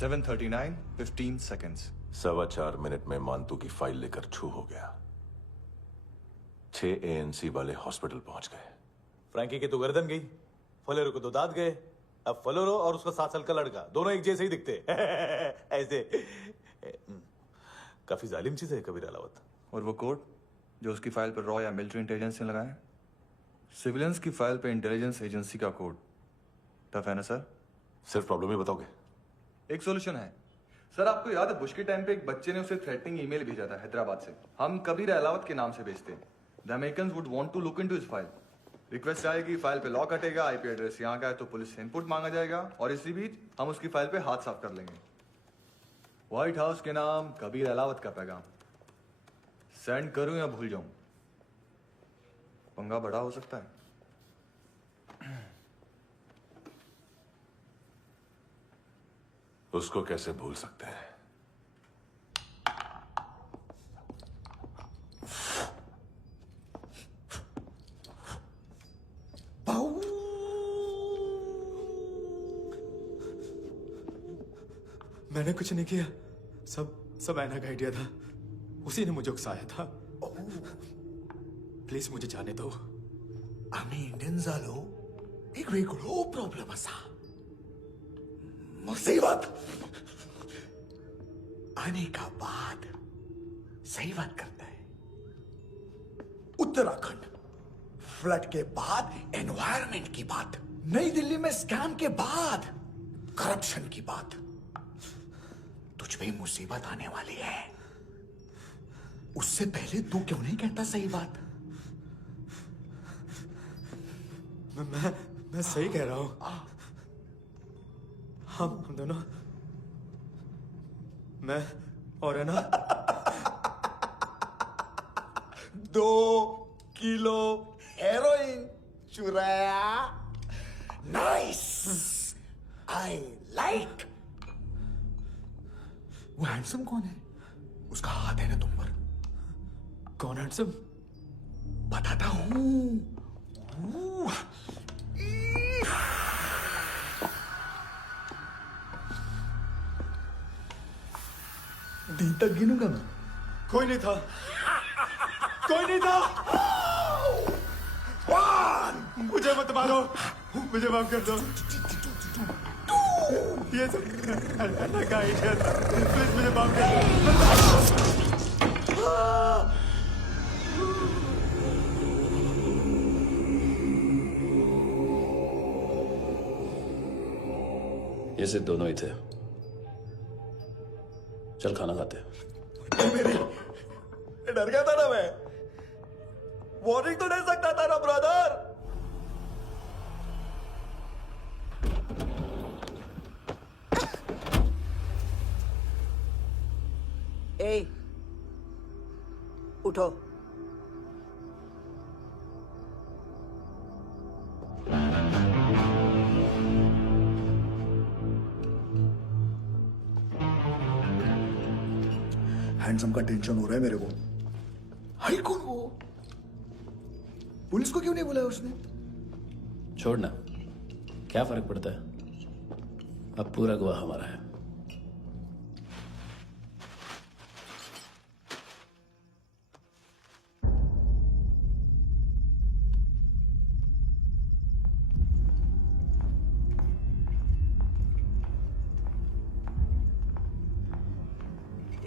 7:39, 15 seconds. 4.25 मिनट में मानतू की फाइल लेकर छू हो गया। 6 ANC वाले हॉस्पिटल पहुंच गए। फ्रैंकी की तो गर्दन गई, फलेरो को तो दांत गए। अब फलेरो और उसका 7 साल का लड़का दोनों एक जैसे ही दिखते ऐसे। काफी जालिम चीज है कबीर अलावत। और वो कोड जो उसकी फाइल पर रॉ या मिलिट्री इंटेलिजेंस ने लगाया, सिविलियंस की फाइल पे इंटेलिजेंस एजेंसी का कोड। टफ है ना सर? सिर्फ प्रॉब्लम ही बताओगे? एक सॉल्यूशन है सर। आपको याद है बुश के टाइम पे एक बच्चे ने उसे थ्रेटनिंग ईमेल भेजा था हैदराबाद से। हम कबीर अलावत के नाम से भेजते हैं। The Americans would want to look into his file. Request आएगी, फाइल पे लॉक हटेगा, आईपी एड्रेस यहाँ का है तो पुलिस से इनपुट मांगा जाएगा और इसी बीच हम उसकी फाइल पे हाथ साफ कर लेंगे। व्हाइट हाउस के नाम कबीर अलावत का पैगाम। सेंड करूं या भूल जाऊं? पंगा बड़ा हो सकता है। उसको कैसे भूल सकते हैं? मैंने कुछ नहीं किया, सब ऐना का आइडिया था। उसी ने मुझे उकसाया था। प्लीज मुझे जाने दो। आम्ही इंडियन झालो एक वेगळो प्रॉब्लेम असा, मुसीबत आने का बाद सही बात करता है। उत्तराखंड फ्लड के बाद एनवायरमेंट की बात, नई दिल्ली में स्कैम के बाद करप्शन की बात। तुझ पे मुसीबत आने वाली है, उससे पहले तू क्यों नहीं कहता सही बात? मैं सही कह रहा हूं। हम दोनों, मैं और है ना 2 किलो हेरोइन चुराया। Nice, I like. वो हैंडसम कौन है? उसका हाथ है ना तुम पर? कौन हैंडसम? बताता हूं। दी तक गिनूंगा मैं। कोई नहीं था, कोई नहीं था। मुझे मत मारो, मुझे माफ कर दो। ये सब अन्ना का आइडिया था। प्लीज मुझे माफ कर दो। ये सिर्फ दोनों ही थे। चल खाना खाते। डर गया था ना मैं। वार्निंग तो दे सकता था ना ब्रदर। ए, उठो। हैंडसम का टेंशन हो रहा है मेरे को। हाई कौन वो? पुलिस को क्यों नहीं बुलाया उसने? छोड़ना, क्या फर्क पड़ता है? अब पूरा गवाह हमारा है।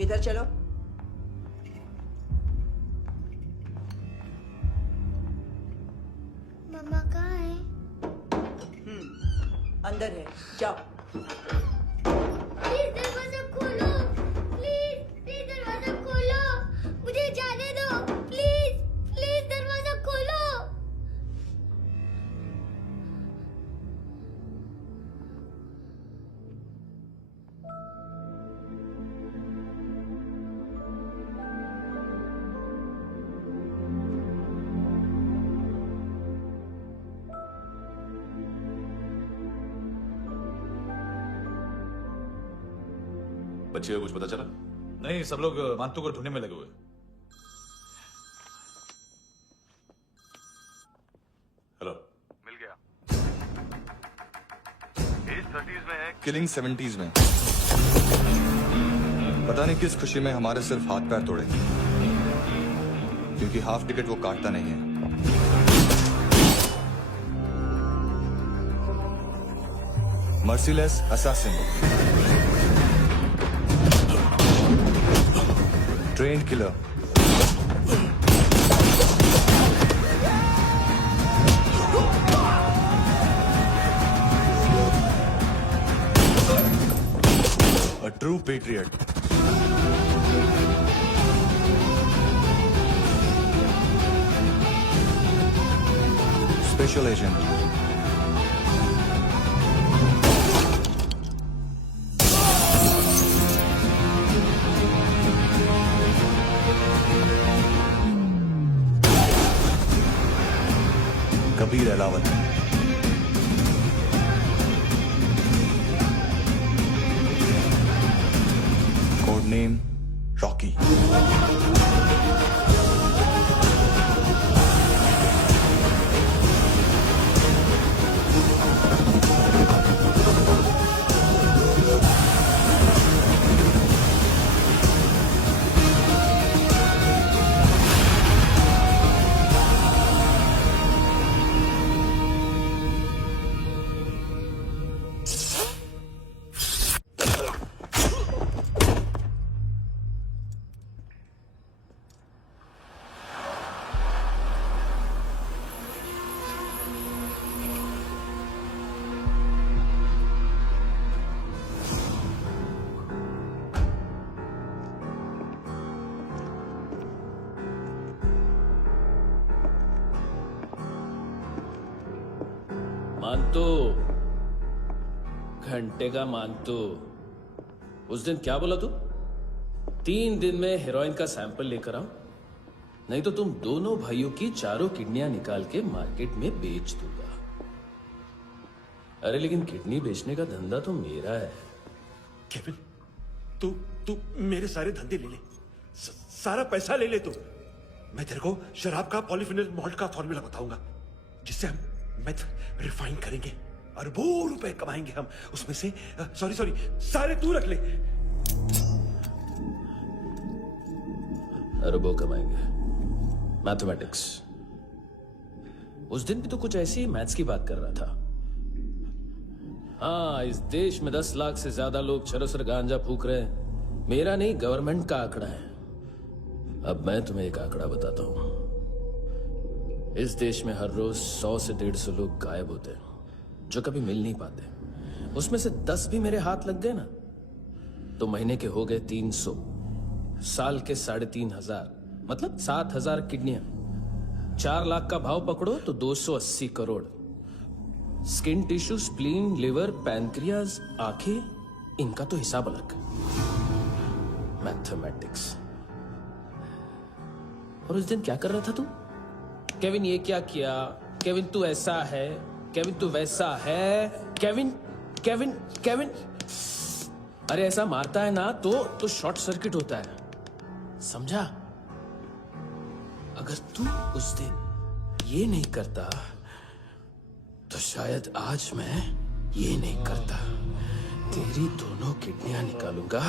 इधर चलो। मम्मा कहाँ है? अंदर है, जाओ। प्लीज दरवाजा खोलो, प्लीज दरवाजा खोलो, मुझे जाने दो। प्लीज दरवाजा खोलो। बच्चे को कुछ पता चला? नहीं, सब लोग मानतू को ढूंढने में लगे हुए। हेलो, मिल गया। एज 30s में है, किलिंग 70s में। पता नहीं किस खुशी में हमारे सिर्फ हाथ पैर तोड़े, क्योंकि हाफ टिकट वो काटता नहीं है। Merciless assassin, train killer, a true patriot. Special agent. Kabir Ahlawat. Code name Rocky. मानतो, घंटे का मानतो। उस दिन क्या बोला तू? 3 दिन में हेरोइन का सैंपल लेकर आओ, नहीं तो तुम दोनों भाइयों की चारों किडनियां निकाल के मार्केट में बेच दूंगा। अरे लेकिन किडनी बेचने का धंधा तो मेरा है। केविन, तू मेरे सारे धंधे ले ले, सारा पैसा ले ले तू। मैं तेरे को शराब का पॉलीफिनल मॉल्ट का फॉर्मूला बताऊंगा, जिससे हम मेथ रिफाइन करेंगे, अरबों रुपए कमाएंगे हम उसमें से। सॉरी सारे तू रख ले। अरबों कमाएंगे, मैथमेटिक्स। उस दिन भी तो कुछ ऐसी मैथ्स की बात कर रहा था। हाँ, इस देश में 10 लाख से ज्यादा लोग चरस और गांजा फूक रहे हैं। मेरा नहीं, गवर्नमेंट का आंकड़ा है। अब मैं तुम्हें एक आंकड़ा बताता हूं। इस देश में हर रोज 100 से 150 लोग गायब होते हैं, जो कभी मिल नहीं पाते। उसमें से 10 भी मेरे हाथ लग गए ना, तो महीने के हो गए 300, साल के 3500, मतलब 7000 किडनियां। 4 लाख का भाव पकड़ो तो 280 crore. Skin tissue, spleen, liver, pancreas, आंखें, इनका तो हिसाब अलग। मैथमेटिक्स। और उस दिन क्या कर रहा था तू? केविन ये क्या किया, केविन तू ऐसा है, केविन तू वैसा है, केविन केविन केविन। अरे ऐसा मारता है ना तो शॉर्ट सर्किट होता है, समझा? अगर तू उस दिन ये नहीं करता तो शायद आज मैं ये नहीं करता। तेरी दोनों किडनियां निकालूंगा,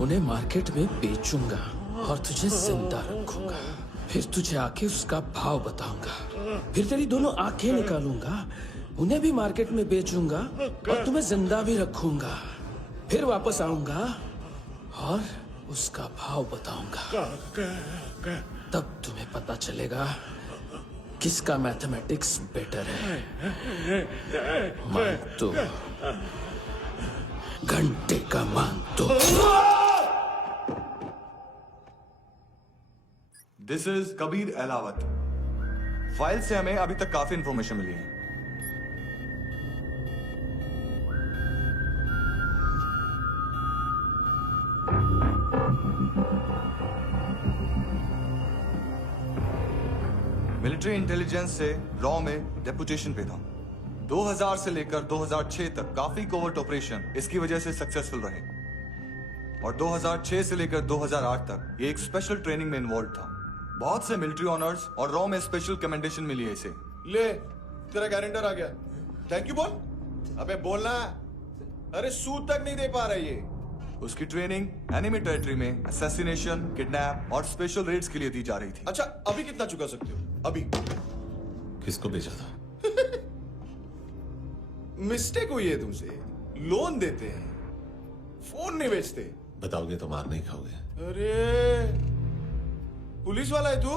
उन्हें मार्केट में बेचूंगा और तुझे जिंदा रखूंगा। फिर तुझे आके उसका भाव बताऊंगा। फिर तेरी दोनों आंखें निकालूंगा, उन्हें भी मार्केट में बेचूंगा और तुम्हें जिंदा भी रखूंगा। फिर वापस आऊंगा और उसका भाव बताऊंगा। तब तुम्हें पता चलेगा किसका मैथमेटिक्स बेटर है। मानतो, घंटे का मानतो। This is Kabir Ahlawat. File से हमें अभी तक काफी इंफॉर्मेशन मिली है। मिलिट्री इंटेलिजेंस से रॉ में डेपुटेशन पे था। 2000 से लेकर 2006 तक काफी कोवर्ट ऑपरेशन इसकी वजह से सक्सेसफुल रहे, और 2006 से लेकर 2008 तक ये एक स्पेशल ट्रेनिंग में इन्वॉल्व था। बहुत से मिलिट्री ऑनर्स और रॉ में स्पेशल कमेंडेशन मिली है इसे। ले, तेरा गारंटर आ गया। थैंक यू बोल। अबे बोलना। अरे सूद तक नहीं दे पा रहा ये। उसकी ट्रेनिंग एनिमी टेरिटरी में असैसिनेशन, किडनैप और स्पेशल रेड्स के लिए दी जा रही थी। अच्छा, अभी कितना चुका सकते हो? अभी किसको बेचा था? मिस्टेक हुई है तुमसे। लोन देते हैं, फोन नहीं बेचते। बताओगे तो मार नहीं खाओगे। अरे पुलिस वाला है तू?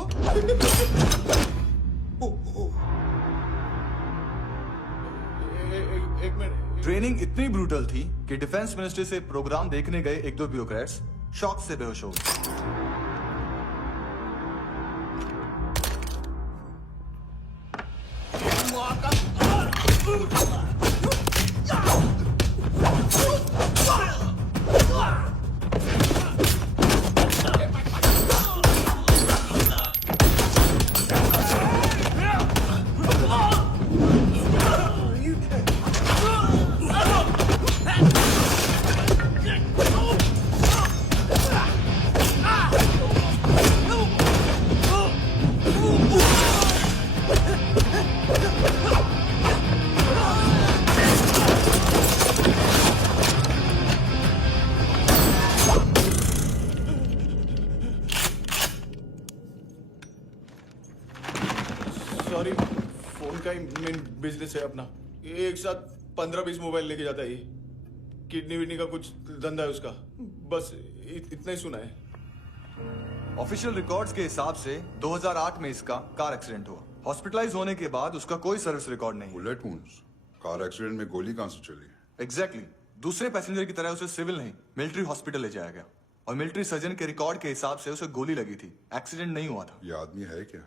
एक मिनट। ट्रेनिंग इतनी ब्रूटल थी कि डिफेंस मिनिस्ट्री से प्रोग्राम देखने गए एक दो ब्यूरोक्रेट्स शॉक से बेहोश हो गए। सॉरी, फोन का ही मेन बिजनेस है अपना। एक साथ 15-20 मोबाइल लेके जाता है। किडनी विडनी का कुछ धंधा है उसका। बस इतना ही सुना है। ऑफिशियल रिकॉर्ड्स के हिसाब से 2008 में इसका कार एक्सीडेंट हुआ। हॉस्पिटलाइज होने के बाद उसका कोई सर्विस रिकॉर्ड नहीं। Bullet wounds. कार एक्सीडेंट में गोली कहां से चली? एग्जैक्टली। दूसरे पैसेंजर की तरह उसे सिविल नहीं, मिलिट्री हॉस्पिटल ले जाया गया और मिलिट्री सर्जन के रिकॉर्ड के हिसाब से उसे गोली लगी थी। एक्सीडेंट नहीं हुआ था। ये आदमी है क्या?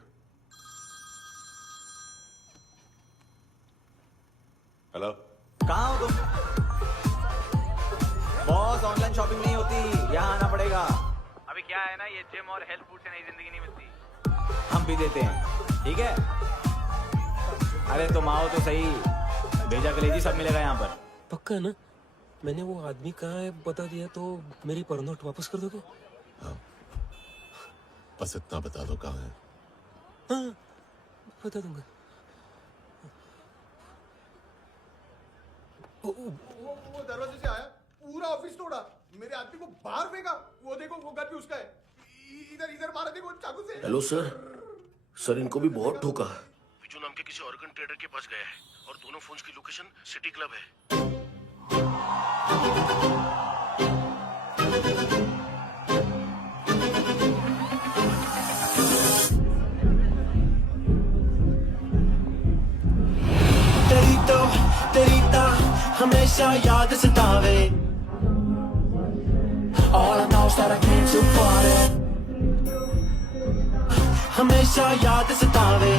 हेलो, कहाँ हो तुम? बॉस, ऑनलाइन शॉपिंग नहीं होती, यहाँ आना पड़ेगा। अभी क्या है ना, ये जिम और हेल्थ फूड से नई जिंदगी नहीं मिलती। हम भी देते हैं, ठीक है? अरे तुम आओ तो सही, भेजा कलेजी सब मिलेगा यहाँ पर। पक्का ना? मैंने वो आदमी कहाँ है बता दिया तो मेरी पर नोट वापस कर दोगे? हाँ, बस इतना बता दो कहाँ है। हाँ, बता दूंगा। वो दरवाजे से आया, पूरा ऑफिस तोड़ा, मेरे आदमी को बाहर फेंका। वो देखो, वो गन भी उसका है। इधर इधर मारा, देखो चाकू से। हेलो सर, सर इनको भी बहुत ठोका। विजू नाम के किसी ऑर्गन ट्रेडर के पास गया है और दोनों फोन्स की लोकेशन सिटी क्लब है। तेरी ता हमेशा याद सतावे। All I know is that I came too far. हमेशा याद सतावे।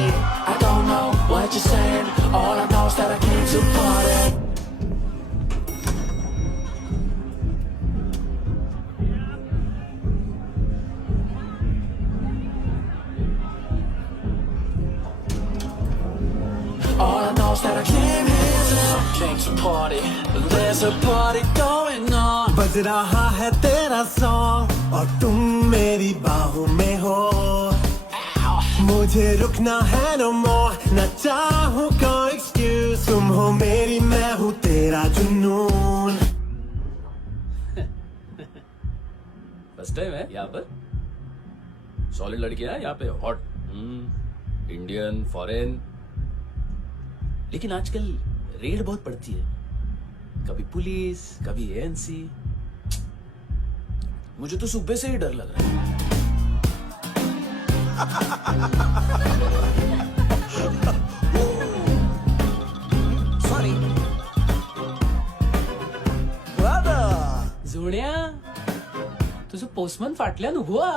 I don't know what you're saying. All I know is that I came too far. All I know is that I came here to party. There's a party going on. बज रहा है तेरा सॉन्ग और तुम मेरी बाहों में हो। मुझे रुकना है no more, न चाहूँ कोई excuse। तुम हो मेरी, मैं हूँ तेरा जुनून। फर्स्ट टाइम है यहाँ पर। सॉलिड लड़की है यहाँ पे, हॉट इंडियन फॉरेन। लेकिन आजकल रेड बहुत पड़ती है, कभी पुलिस कभी एएनसी। मुझे तो सुबह से ही डर लग रहा है। सॉरी जुण्या, तुझं पोस्टमन फाटल्यान हुआ.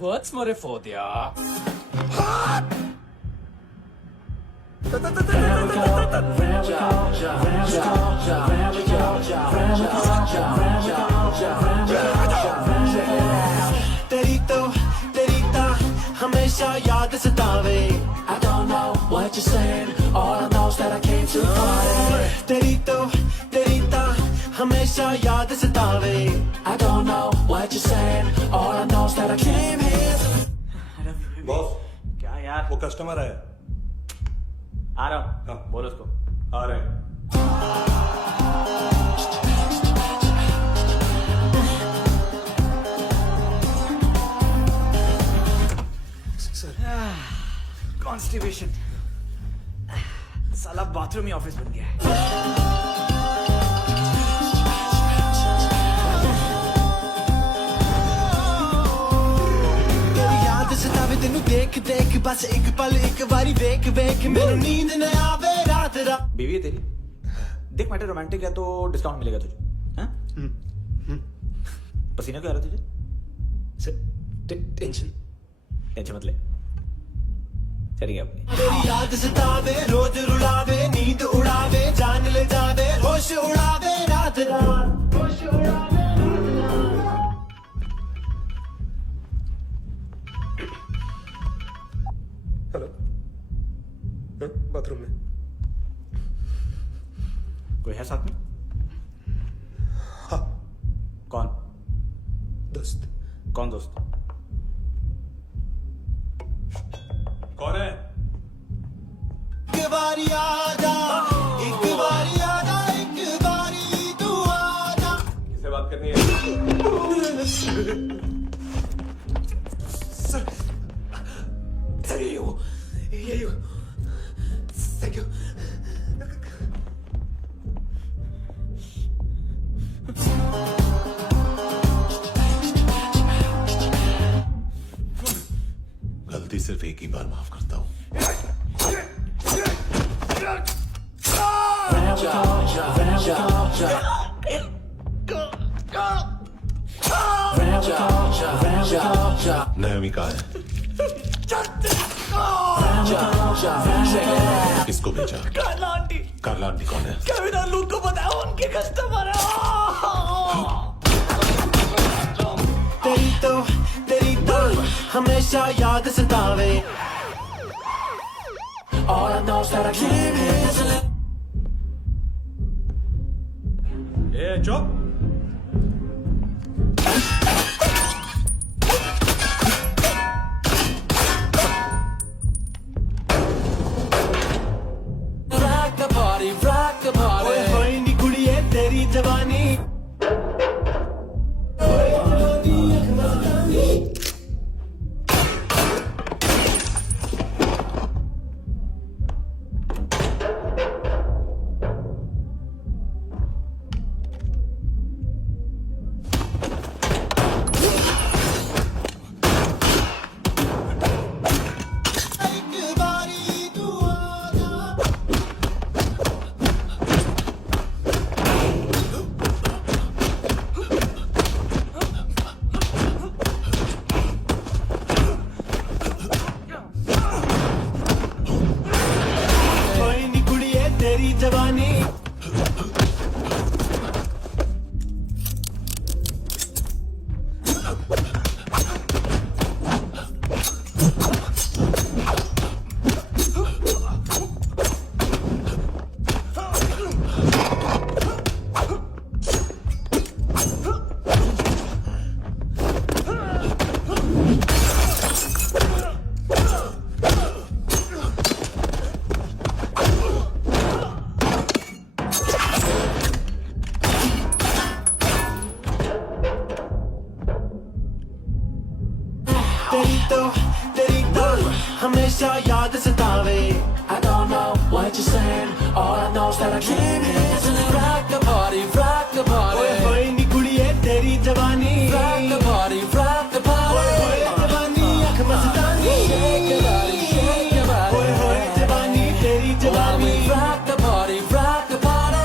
वच मरे फोद्या. तेरी तो हमेशा याद सतावे. I don't know what you're saying. All I know is that I came to party. तेरी तो हमेशा याद सतावे. I don't know what you're saying. All I know is that I came here. Boss, क्या यार? वो कस्टमर है. आ रहा हूँ. हाँ. बोलो उसको. आ रहे हैं. कॉन्स्टिपेशन, साला बाथरूम ही ऑफिस बन गया है। सतावे तेनू देख देख बस एक पल एक बारी वेख वेख मेनू नींद न आवे रात रात। बीवी है तेरी, देख मैटर रोमांटिक है तो डिस्काउंट मिलेगा तुझे। हाँ? पसीना क्यों आ रहा है तुझे? टेंशन टेंशन मत ले, चलेगी अपनी। तेरी याद सतावे रोज रुलावे नींद उड़ावे जान ले जावे होश उड़ावे रात रात होश उड़ावे। हेलो, बाथरूम में कोई है साथ में? हाँ। कौन? दोस्त। कौन दोस्त? कौन है? एक बारी आजा, एक बारी आजा, एक बारी तू आजा। किससे बात करनी है? सर यही हो। Thank you. गलती सिर्फ एक ही बार माफ करता हूं। नयमी कहाँ है? किसको भेजा? कार्ला आंटी। कार्ला आंटी कौन है? कविता लूक को बताओ, उनके कस्टमर है। तेरी तो हमेशा याद सतावे। All I know is that I can't handle it. ए चुप। rock the party. ओए होए नी कुड़िए तेरी जवानी। जवानी तेरी तो हमेशा याद सतावे। I don't know what you're saying, all I know is that I can't handle it. Rock the party, rock the party. ओए होए नी कुड़िए तेरी जवानी। Rock the party, rock the party. ओए होए जवानी अख मस्तानी। Shake your body, shake your body. ओए होए जवानी तेरी जवानी। Rock the party, rock the party.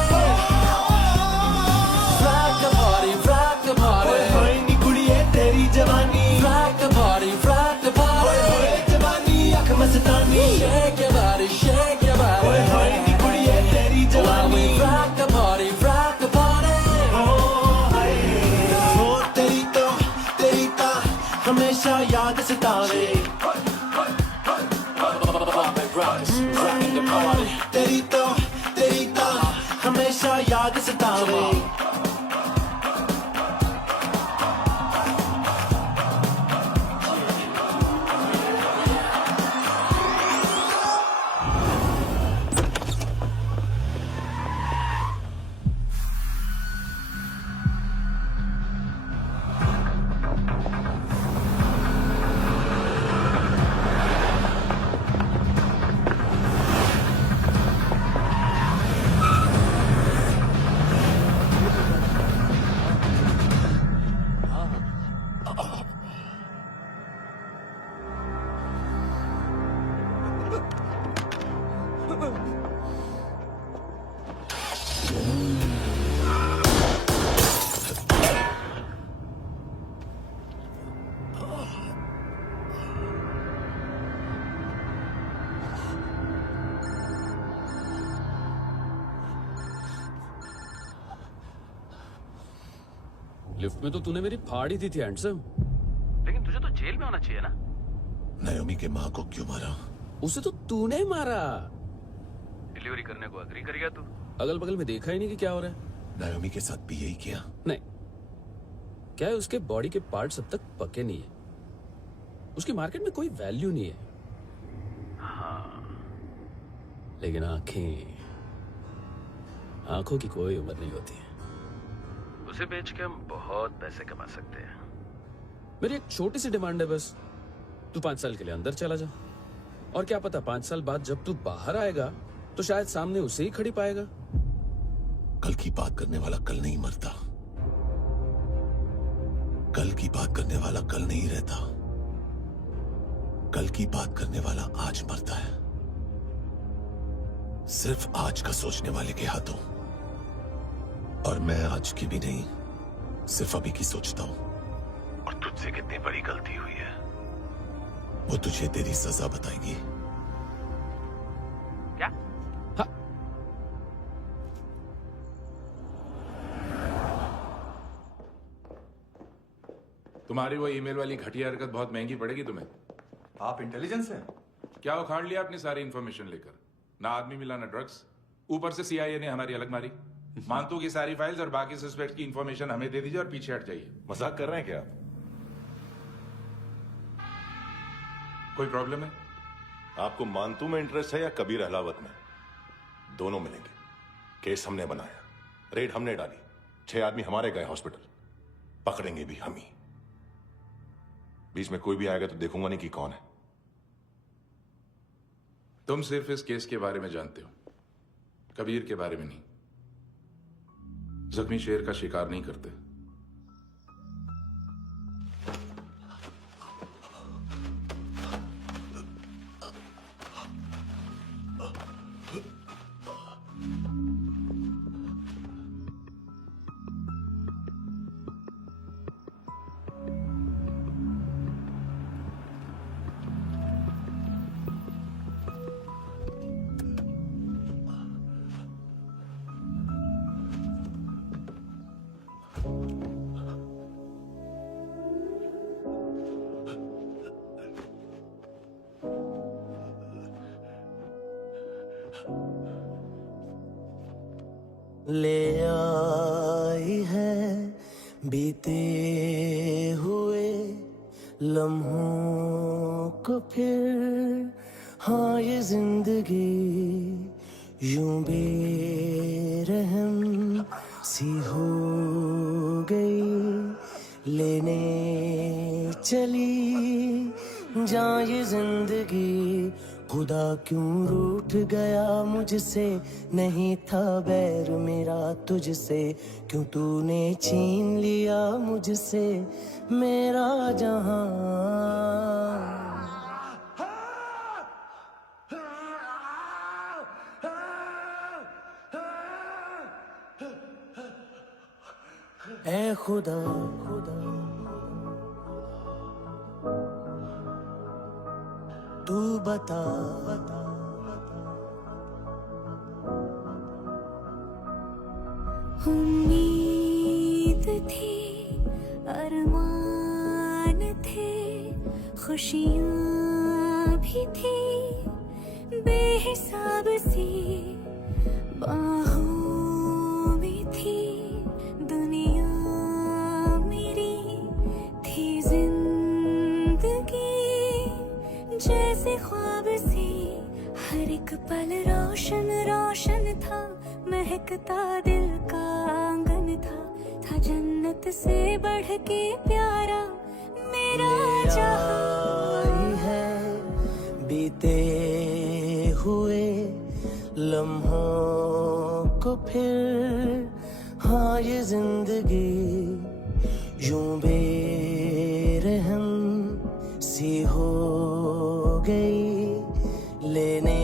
Rock the party, rock the party. ओए होए नी कुड़िए तेरी जवानी। Rock the party, rock the party. ओए होए जवानी अख मस्तानी। Shake your body, shake your body. ओए होए नी कुड़िए तेरी जवानी। Rock the party, rock the party. ओ तेरी तो हमेशा याद सतावे। तेरी तो हमेशा याद सतावे। लिफ्ट में तो तूने मेरी फाड़ ही दी थी हैंडसम। लेकिन तुझे तो जेल में होना चाहिए ना। नायोमी के माँ को क्यों मारा? उसे तो तूने मारा। डिलीवरी करने को अग्री कर गया तू। अगल बगल में देखा ही नहीं कि क्या हो रहा है। नायोमी के साथ भी यही किया? नहीं, क्या है उसके बॉडी के पार्ट्स अब तक पके नहीं है, उसकी मार्केट में कोई वैल्यू नहीं है। हाँ, लेकिन आंखों की कोई उम्र नहीं होती है। उसे बेच के हम बहुत पैसे कमा सकते हैं। मेरी एक छोटी सी डिमांड है बस, तू 5 साल के लिए अंदर चला जा, और क्या पता 5 साल बाद जब तू बाहर आएगा तो शायद सामने उसे ही खड़ी पाएगा। कल की बात करने वाला कल नहीं मरता, कल की बात करने वाला कल नहीं रहता, कल की बात करने वाला आज मरता है। सिर्फ आज का सोचने वाले के हाथों। और मैं आज की भी नहीं, सिर्फ अभी की सोचता हूं। और तुझसे कितनी बड़ी गलती हुई है वो तुझे तेरी सजा बताएगी। क्या? हाँ। तुम्हारी वो ईमेल वाली घटिया हरकत बहुत महंगी पड़ेगी तुम्हें। आप इंटेलिजेंस हैं? क्या उखाड़ लिया अपनी सारी इंफॉर्मेशन लेकर? ना आदमी मिला ना ड्रग्स, ऊपर से CIA ने हमारी अलग मारी। मानतू की सारी फाइल्स और बाकी सस्पेक्ट की इंफॉर्मेशन हमें दे दीजिए और पीछे हट जाइए। मजाक कर रहे हैं क्या? कोई प्रॉब्लम है? आपको मानतू में इंटरेस्ट है या कबीर अहलावत में? दोनों मिलेंगे। केस हमने बनाया, रेड हमने डाली, 6 आदमी हमारे गए हॉस्पिटल, पकड़ेंगे भी हम ही। बीच में कोई भी आएगा तो देखूंगा नहीं कि कौन है। तुम सिर्फ इस केस के बारे में जानते हो, कबीर के बारे में नहीं। जख्मी शेर का शिकार नहीं करते। ले आई है बीते हुए लम्हों को फिर, हाँ ये जिंदगी यूं बेरहम सी हो गई, लेने चली जा ये जिंदगी। खुदा क्यों रूठ गया मुझसे, नहीं था बैर मेरा तुझसे, क्यों तूने छीन लिया मुझसे मेरा जहां। ऐ खुदा तू बता उम्मीद थी, अरमान थे, खुशियाँ भी थी बेहिसाब सी, बाहों में थी दुनिया मेरी, थी जिंदगी जैसे ख्वाब सी, हर एक पल रोशन रोशन था, महकता दिल का आंगन था जन्नत से बढ़ के प्यारा मेरा जहां। है बीते हुए लम्हों को फिर, हाँ ये जिंदगी यूं बेरहम सी हो गई, लेने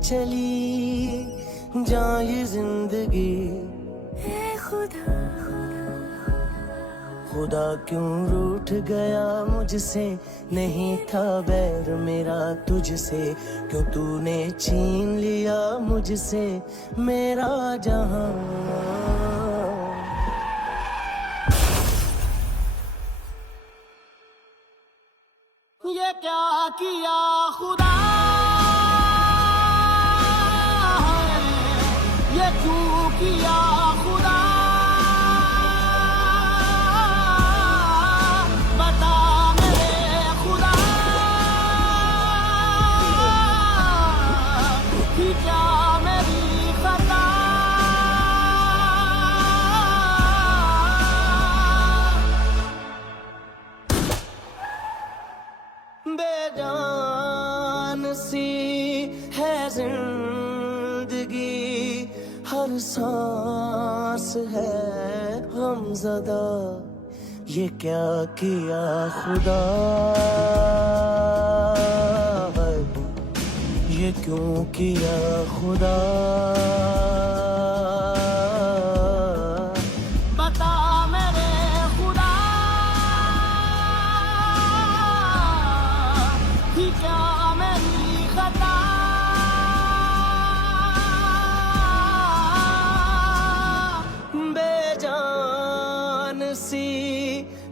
चली जा ये जिंदगी। ऐ खुदा खुदा क्यों रूठ गया मुझसे, नहीं था बैर मेरा तुझसे, क्यों तूने छीन लिया मुझसे मेरा जहां। किया खुदा ये क्यों किया खुदा बता मेरे खुदा कि क्या मेरी खता बेजान सी है जिंदगी हर सांस है गमज़दा ये क्या किया खुदा ये क्यों किया खुदा बता मेरे खुदा कि क्या मेरी खता बेजान सी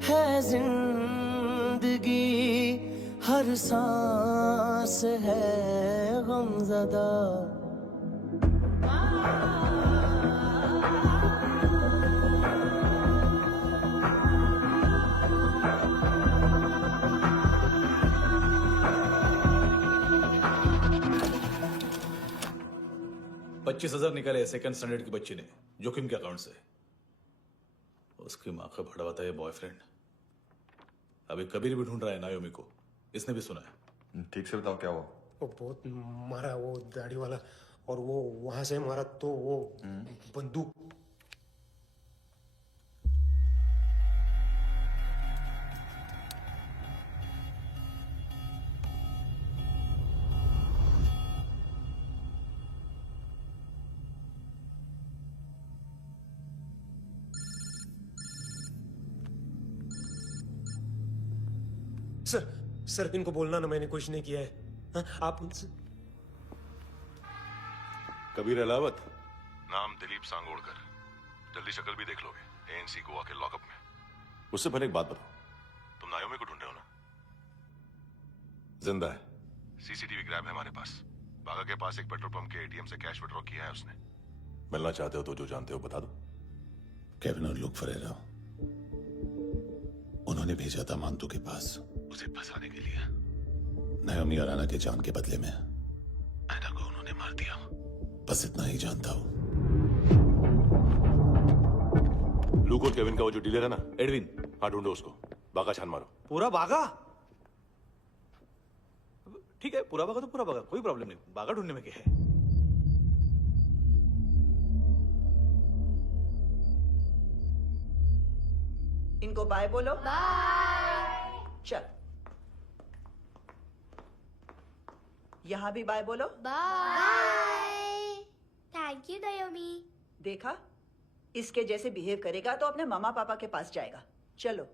है जिंदगी हर सांस है गमज़दा $25,000 निकाले सेकंड स्टैंडर्ड की बच्ची ने जोखिम के अकाउंट से। उसकी माँ का भड़वा था ये बॉयफ्रेंड। अभी कबीर भी ढूंढ रहा है नायोमी को, इसने भी सुना है। ठीक से बताओ क्या हुआ। वो बहुत मारा वो दाढ़ी वाला, और वो वहां से मारा तो वो बंदूक। सर इनको बोलना ना मैंने कुछ नहीं किया है। हाँ, आप उनसे कबीर अलावत, नाम दिलीप सांगोड़कर। जल्दी शक्ल भी देख लोगे एएनसी गोवा के लॉकअप में। उससे पहले एक बात बताओ, तुम नायोमी को ढूंढ रहे हो ना? जिंदा है, सीसीटीवी ग्रैब है हमारे पास। बागा के पास एक पेट्रोल पंप के एटीएम से कैश विड्रॉ किया है उसने। मिलना चाहते हो तो जो जानते हो बता दो। केविन और लुक फरेरा, उन्होंने भेजा था मांतू के पास उसे फंसाने के लिए। नायोमी अराना के जान के बदले में ऐना को उन्होंने मार दिया। बस इतना ही जानता हूं। लुक और केविन का वो जो डीलर है ना, एडविन, हाँ ढूंढो उसको। बागा छान मारो। पूरा बागा? ठीक है, पूरा बागा तो पूरा बागा, कोई प्रॉब्लम नहीं। बागा ढूंढने में क्या है? इनको बाय बोलो। बाय। चल, यहां भी बाय बोलो। बाय। Thank you नायोमी। देखा, इसके जैसे बिहेव करेगा तो अपने मामा पापा के पास जाएगा। चलो।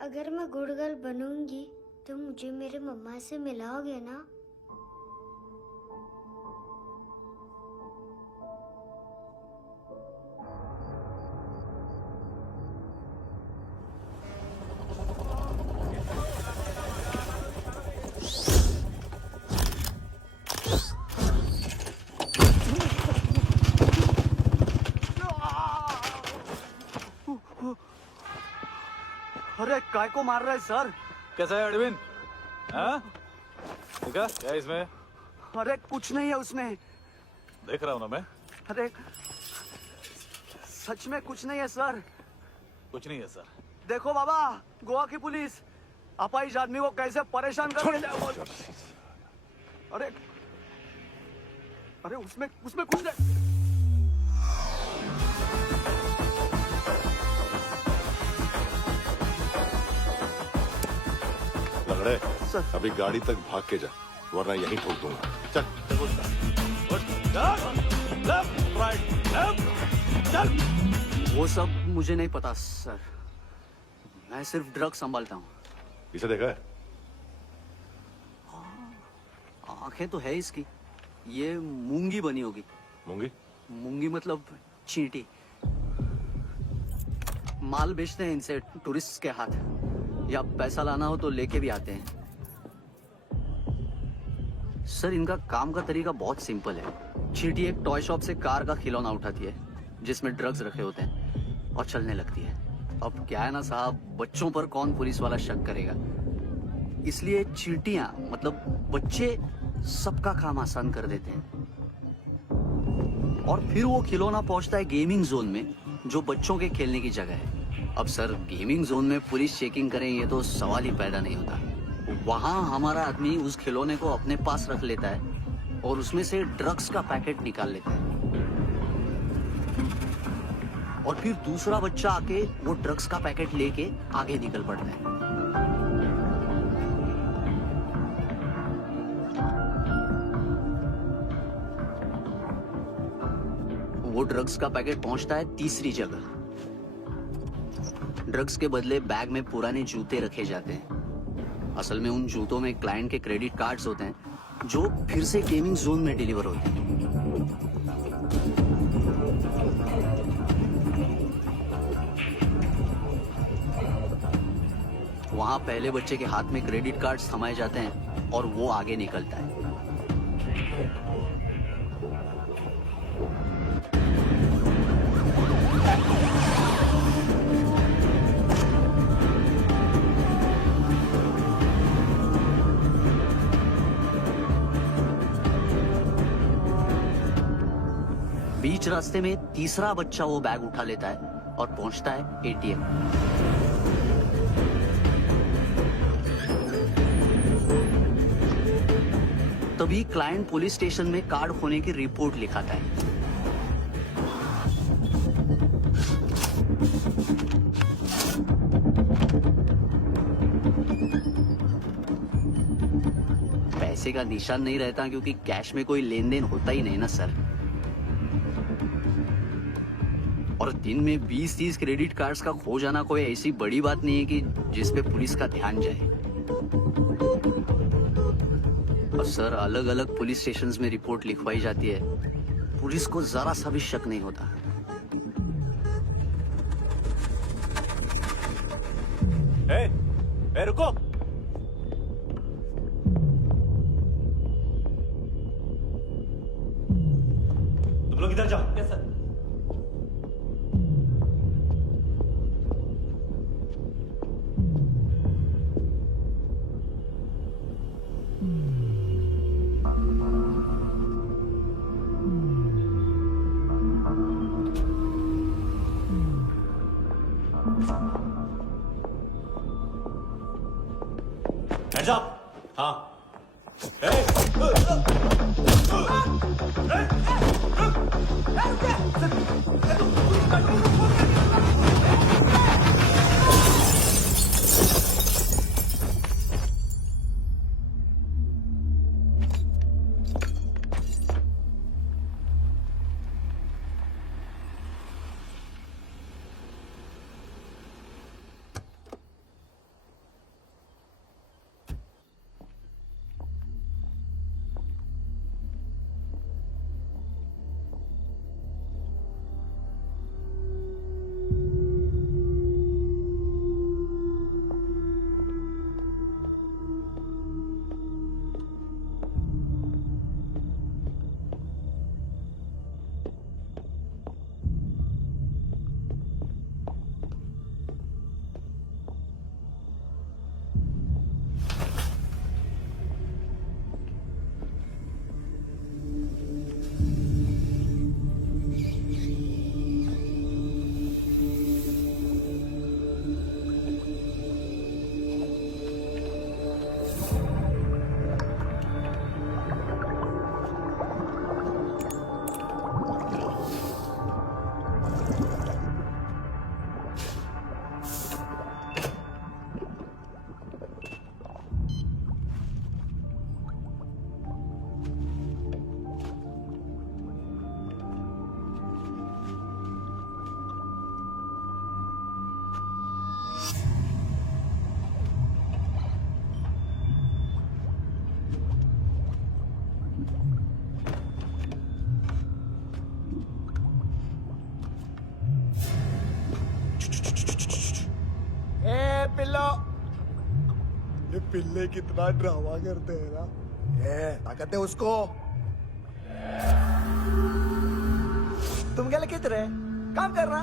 अगर मैं गुड गर्ल बनूंगी तो मुझे मेरे मम्मा से मिलाओगे ना? अरे काय को मार रहा है सर? कैसा है एडविन? हाँ? देखा क्या है इसमें? अरे कुछ नहीं है उसमें। देख रहा हूं ना मैं। अरे सच में कुछ नहीं है सर। कुछ नहीं है सर। देखो बाबा, गोवा की पुलिस अपाइज आदमी को कैसे परेशान कर रही है। अरे अरे उसमें कुछ नहीं। लंगड़े, अभी गाड़ी तक भाग के जा, वरना यहीं ठोक दूंगा। चल। वो सब मुझे नहीं पता सर, मैं सिर्फ ड्रग संभालता हूँ। इसे देखा है? आंखें तो है इसकी। ये मूंगी बनी होगी। मूंगी? मूंगी मतलब चींटी। माल बेचते हैं इनसे टूरिस्ट के हाथ, या पैसा लाना हो तो लेके भी आते हैं। सर इनका काम का तरीका बहुत सिंपल है। चींटी एक टॉय शॉप से कार का खिलौना उठाती है जिसमें ड्रग्स रखे होते हैं और चलने लगती है। अब क्या है ना साहब, बच्चों पर कौन पुलिस वाला शक करेगा, इसलिए चींटियां मतलब बच्चे सबका काम आसान कर देते हैं। और फिर वो खिलौना पहुंचता है गेमिंग जोन में, जो बच्चों के खेलने की जगह है। अब सर गेमिंग जोन में पुलिस चेकिंग करें ये तो सवाल ही पैदा नहीं होता। वहां हमारा आदमी उस खिलौने को अपने पास रख लेता है और उसमें से ड्रग्स का पैकेट निकाल लेता है, और फिर दूसरा बच्चा आके वो ड्रग्स का पैकेट लेके आगे निकल पड़ता है। वो ड्रग्स का पैकेट पहुंचता है तीसरी जगह। ड्रग्स के बदले बैग में पुराने जूते रखे जाते हैं। असल में उन जूतों में क्लाइंट के क्रेडिट कार्ड्स होते हैं जो फिर से गेमिंग जोन में डिलीवर होते हैं। वहां पहले बच्चे के हाथ में क्रेडिट कार्ड्स थमाए जाते हैं और वो आगे निकलता है। बीच रास्ते में तीसरा बच्चा वो बैग उठा लेता है और पहुंचता है एटीएम। तभी क्लाइंट पुलिस स्टेशन में कार्ड खोने की रिपोर्ट लिखाता है। पैसे का निशान नहीं रहता क्योंकि कैश में कोई लेन देन होता ही नहीं ना सर। और दिन में 20-30 क्रेडिट कार्ड्स का खो जाना कोई ऐसी बड़ी बात नहीं है कि जिस पे पुलिस का ध्यान जाए। और सर अलग अलग पुलिस स्टेशंस में रिपोर्ट लिखवाई जाती है, पुलिस को जरा सा भी शक नहीं होता। रुको, तुम लोग इधर जाओ। Yes sir. Hands up! हाँ। पिल्लो। ये पिल्ले कितना ड्रामा करते हैं ना। ये ताकत है उसको। तुम क्या लिखित रहे? काम करना।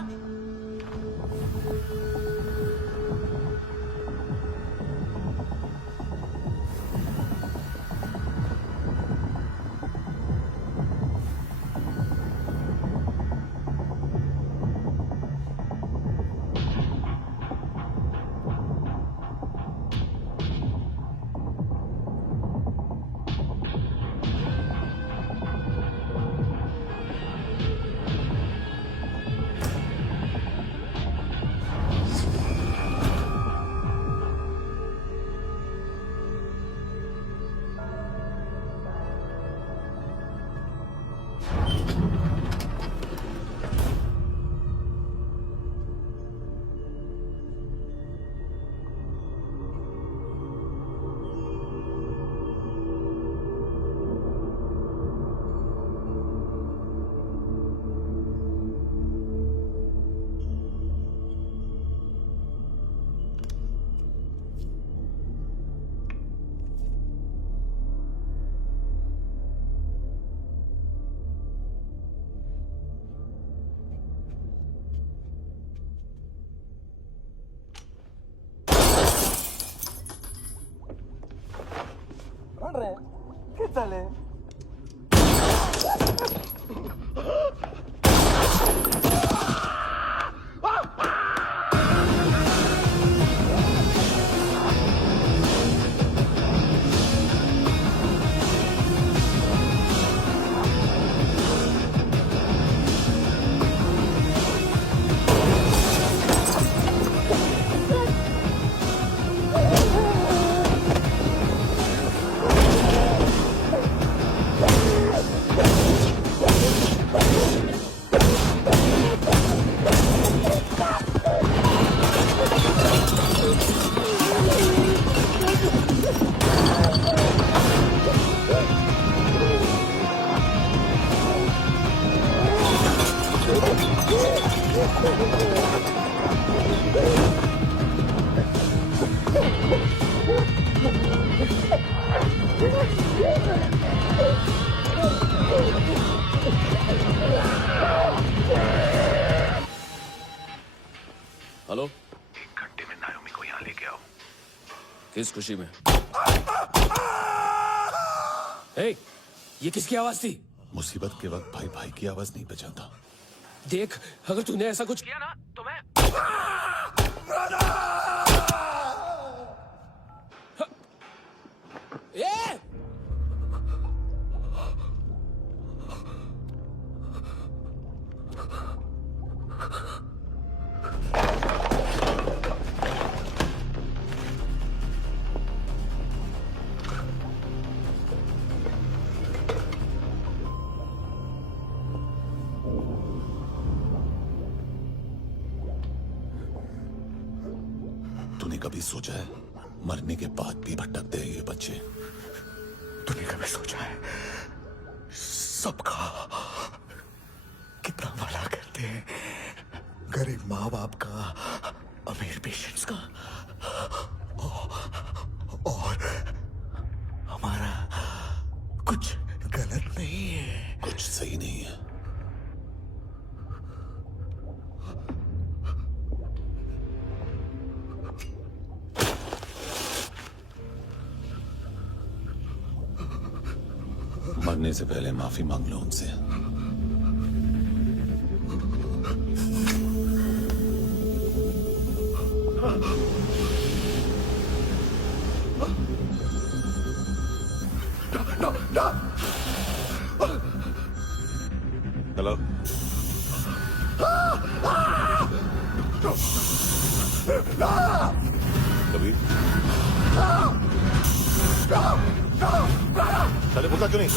¿Qué tal, हेलो, 1 घंटे में नायोमी को यहाँ लेके आओ। किस खुशी में? ए, ये किसकी आवाज थी? मुसीबत के वक्त भाई भाई की आवाज नहीं बचाता। देख, अगर तूने ऐसा कुछ किया ना तो मैं ए! तूने कभी सोचा है मरने के बाद भी भटकते हैं ये बच्चे? तूने कभी सोचा है सबका कितना भला करते हैं? गरीब माँ बाप का, अमीर पेशेंट्स का, और हमारा कुछ गलत नहीं है, कुछ सही नहीं है। मरने से पहले माफी मांग लो उनसे। हेलो, कबीर, चले बोलता क्यों नहीं?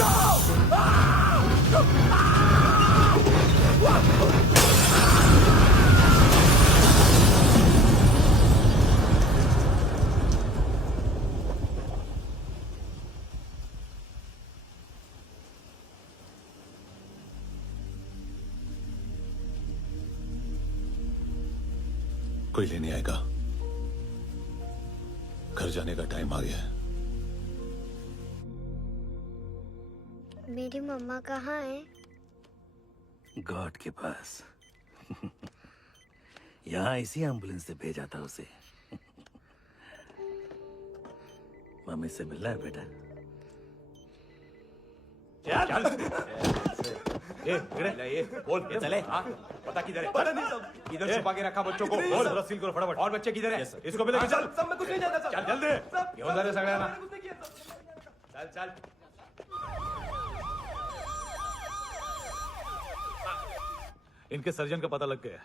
कोई लेने आएगा? घर जाने का टाइम आ गया है। मेरी मम्मा कहाँ है? गॉड के पास। यहाँ इसी एम्बुलेंस से भेजा था उसे। मम्मी से मिलना है बेटा। चल ये बोल ये चले हाँ पता किधर है? पता नहीं सब इधर छुपा के रखा बच्चों को। बोल थोड़ा सील करो फटाफट। और बच्चे किधर है? इसको भी लेके चल। सब मैं कुछ नहीं जानता। चल जल्दी घेऊन जा रे सगळ्यांना। चल चल इनके सर्जन का पता लग गया।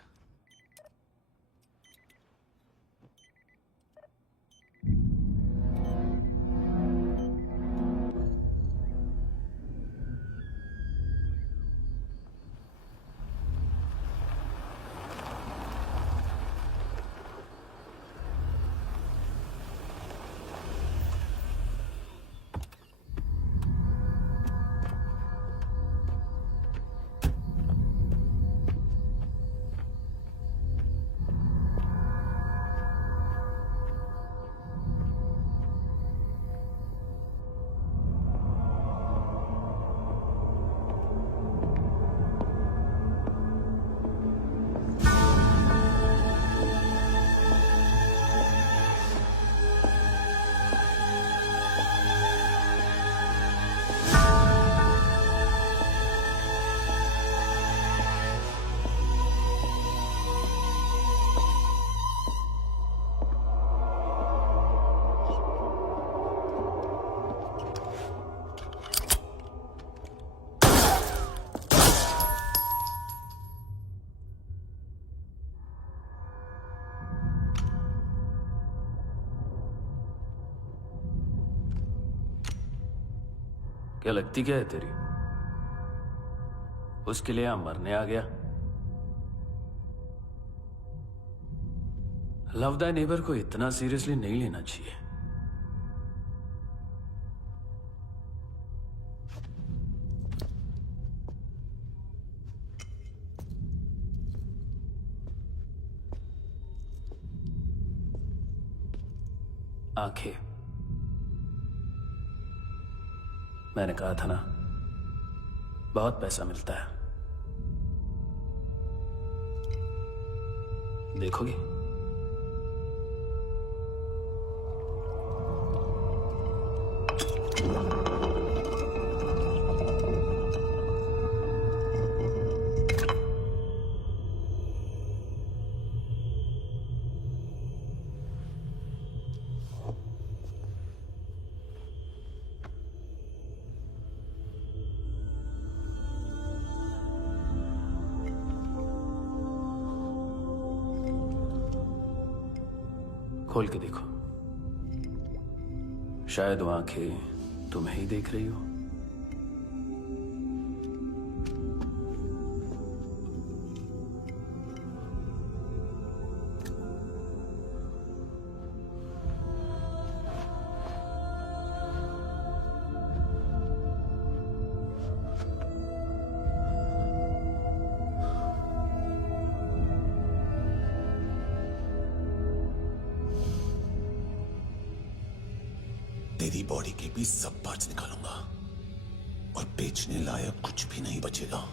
क्या लगती क्या है तेरी? उसके लिए यहां मरने आ गया? लव द नेबर को इतना सीरियसली नहीं लेना चाहिए। आंखें, मैंने कहा था ना, बहुत पैसा मिलता है। देखोगे? खोल के देखो, शायद वो आंखें तुम्हें ही देख रही हो। तेरी बॉडी के भी सब पार्ट्स निकालूंगा और बेचने लायक कुछ भी नहीं बचेगा।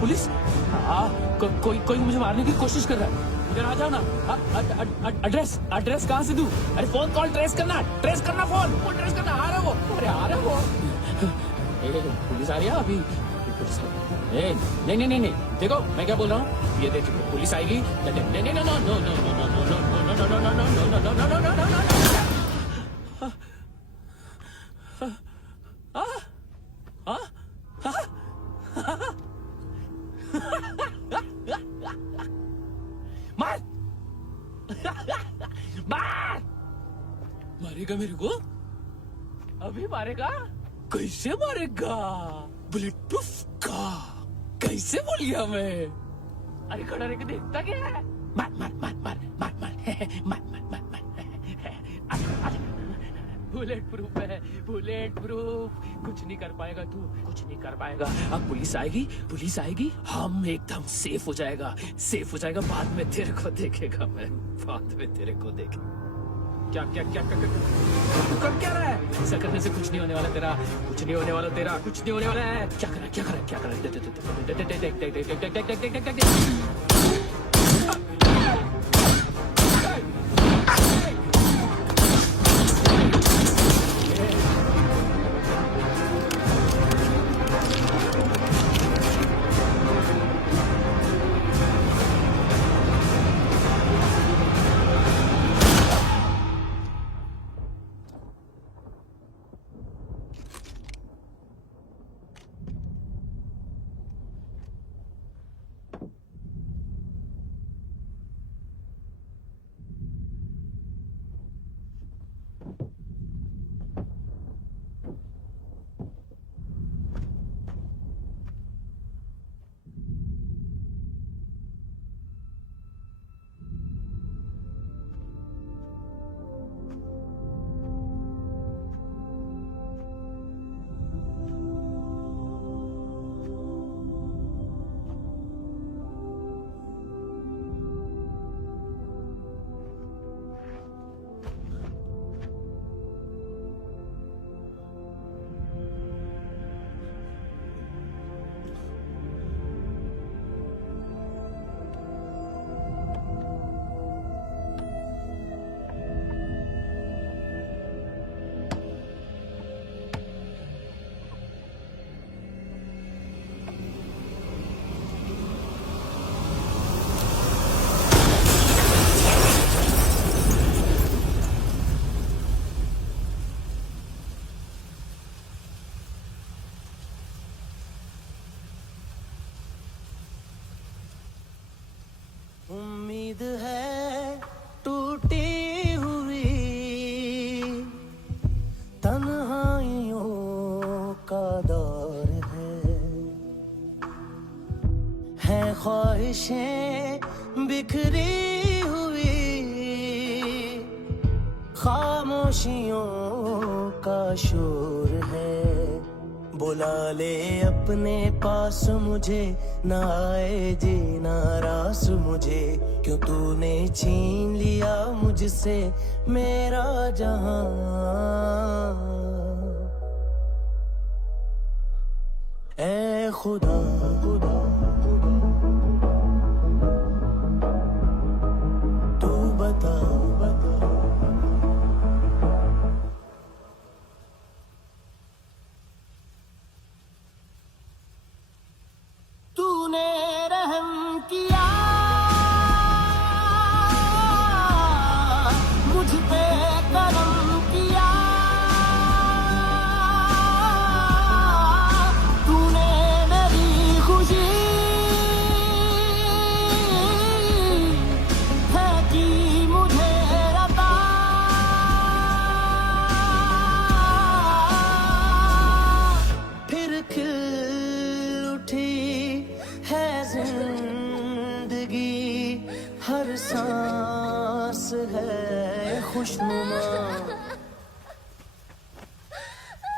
पुलिस कोई मुझे मारने की कोशिश कर रहा है। इधर आ जाओ ना। एड्रेस कहाँ से दूं? अरे फोन कॉल ट्रेस करना फोन ट्रेस करना। आ रहा है वो। पुलिस आ रही है अभी पुलिस नहीं देखो मैं क्या बोल रहा हूँ। ये देखो पुलिस आएगी। मारेगा मेरे को? अभी मारेगा? कैसे मारेगा? बुलेट प्रूफ का कैसे बोल गया मैं? अरे खड़ा रह के देखता क्या है? मार बुलेट प्रूफ है, बुलेट प्रूफ। कुछ नहीं कर पाएगा तू, कुछ नहीं कर पाएगा। अब पुलिस आएगी हम एकदम सेफ हो जाएगा। बाद में तेरे को देखेगा मैं, बाद में तेरे को देखेगा। क्या तू कर क्या रहा है? ऐसा करने से कुछ नहीं होने वाला तेरा, कुछ नहीं होने वाला है। क्या कर रहा है? उम्मीद है टूटी हुई तन्हाइयों का दौर है ख्वाहिशें बिखरी हुई खामोशियों का शोर है। बुला ले अपने पास मुझे, ना आए जी नाराज मुझे, क्यों तूने छीन लिया मुझसे मेरा जहां। ऐ खुदा तू बता तूने रहम किया मुझ पे, करम किया तूने मेरी खुशी है कि मुझे अता। फिर खिल उठी है जिंदगी, हर सांस है खुशनुमा।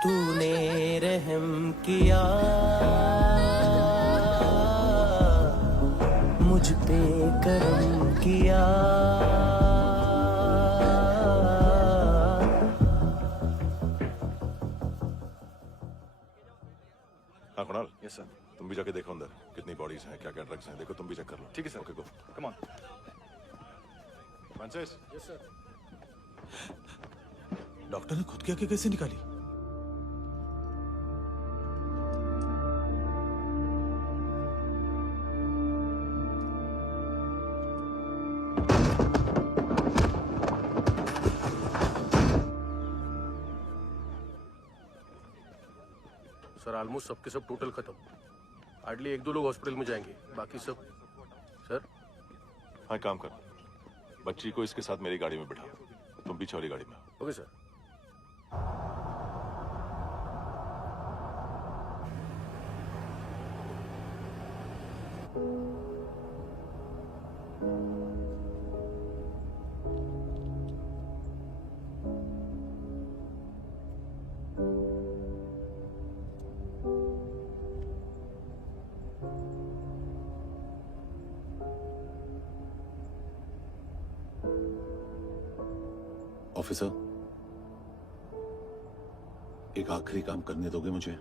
तूने रहम किया मुझ पे, करम किया। हाँ कुणाल, यस सर। तुम भी जाके देखो अंदर कितनी बॉडीज हैं, क्या क्या ड्रग्स हैं, देखो तुम भी चेक कर लो। ठीक है sir. Okay go. Come on. Francis. Yes sir. Doctor ने खुद की आंखें कैसे निकाली? सर ऑलमोस्ट सबके सब टोटल खत्म। हार्डली 1-2 लोग हॉस्पिटल में जाएंगे, बाकी सब। सर हाँ काम कर, बच्ची को इसके साथ मेरी गाड़ी में बिठा, तुम पीछे वाली गाड़ी में। Okay sir. ऑफिसर, एक आखिरी काम करने दोगे मुझे?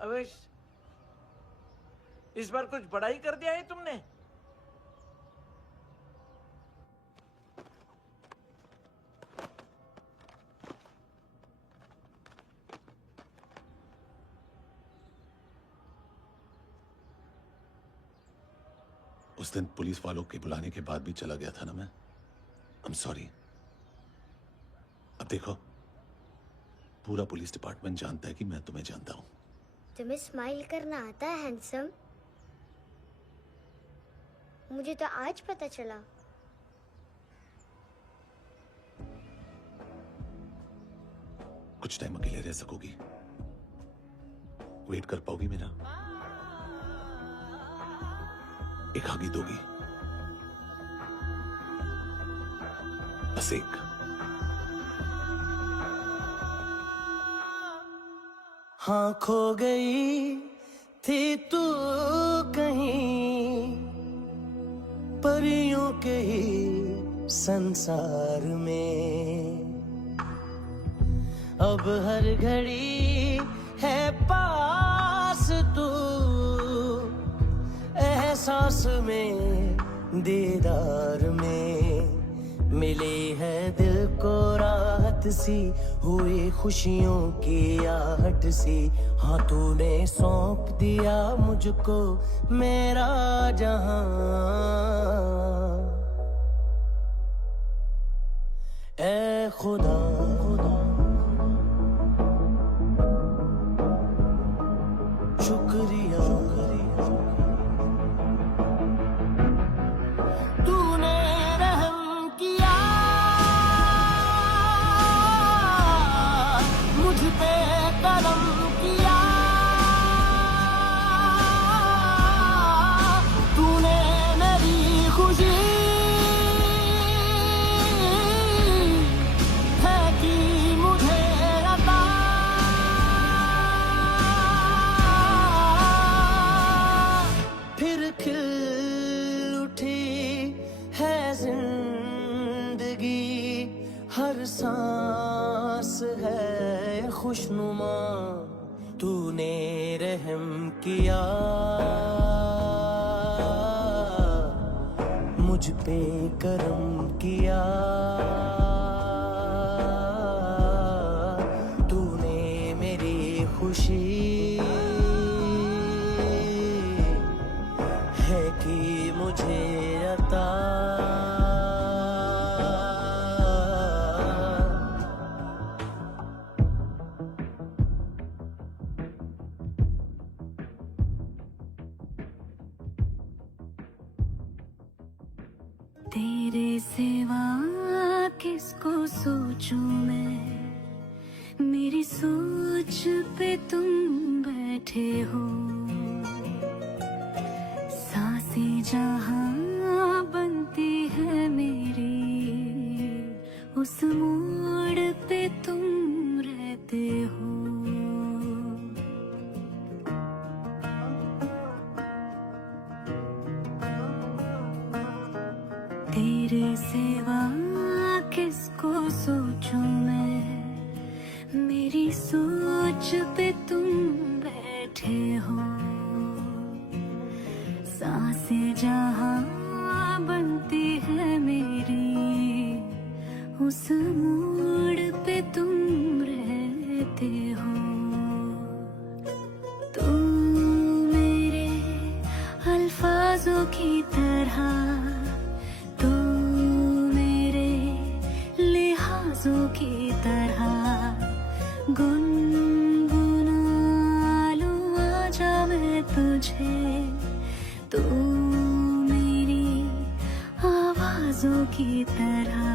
अवेश, इस बार कुछ बड़ा ही कर दिया है तुमने। उस दिन पुलिस वालों के बुलाने के बाद भी चला गया था ना मैं। I am sorry. अब देखो, पूरा पुलिस डिपार्टमेंट जानता है कि मैं तुम्हें जानता हूं। तुम्हें स्माइल करना आता है हैंडसम? मुझे तो आज पता चला। कुछ टाइम अकेले रह सकोगी? वेट कर पाओगी मेरा? एक आगे दोगी? बस एक। हाँ खो गई थी तू कहीं परियों के ही संसार में, अब हर घड़ी है पास तू, एहसास में दीदार में, मिली है दिल को राहत सी, हुई खुशियों की आहट सी। हाँ तूने सौंप दिया मुझको मेरा जहां, ए खुदा शुक्रिया, तूने रहम किया मुझ पे, करम किया तूने, मेरी खुशी है कि मुझे अता, फिर खिल उठी है जिंदगी, हर सांस है खुशनुमा, तूने रहम किया मुझ पे, करम किया तूने, मेरी खुशी है कि मुझे अता। तेरे सिवा किसको सोचूं मैं, मेरी सोच पे तुम बैठे हो, सांसें जहां बनती है मेरी, उस मोड़ पे तुम रहते हो। तेरे सिवा किसको सोचूं मैं, मेरी सोच पे तुम बैठे हो। सांसें जहां बनती है मेरी, उस मोड़ पे तुम रहते हो। तू मेरे अल्फाजों की तरह, तू मेरे लिहाजों की तरह, गुनगुना लूं आजा मैं तुझे। तू मेरी आवाजों की तरह,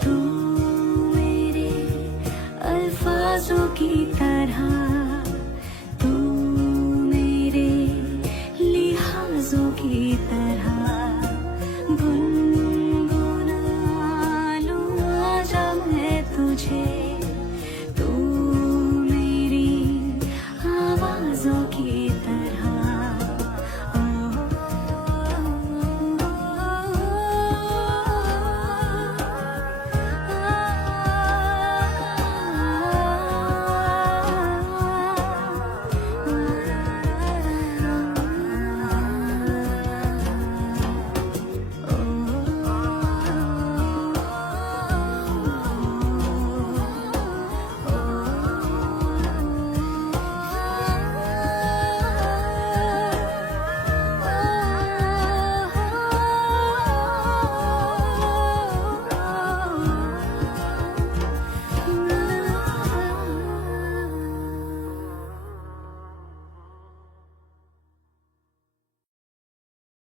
तू मेरे अल्फाजों की तरह,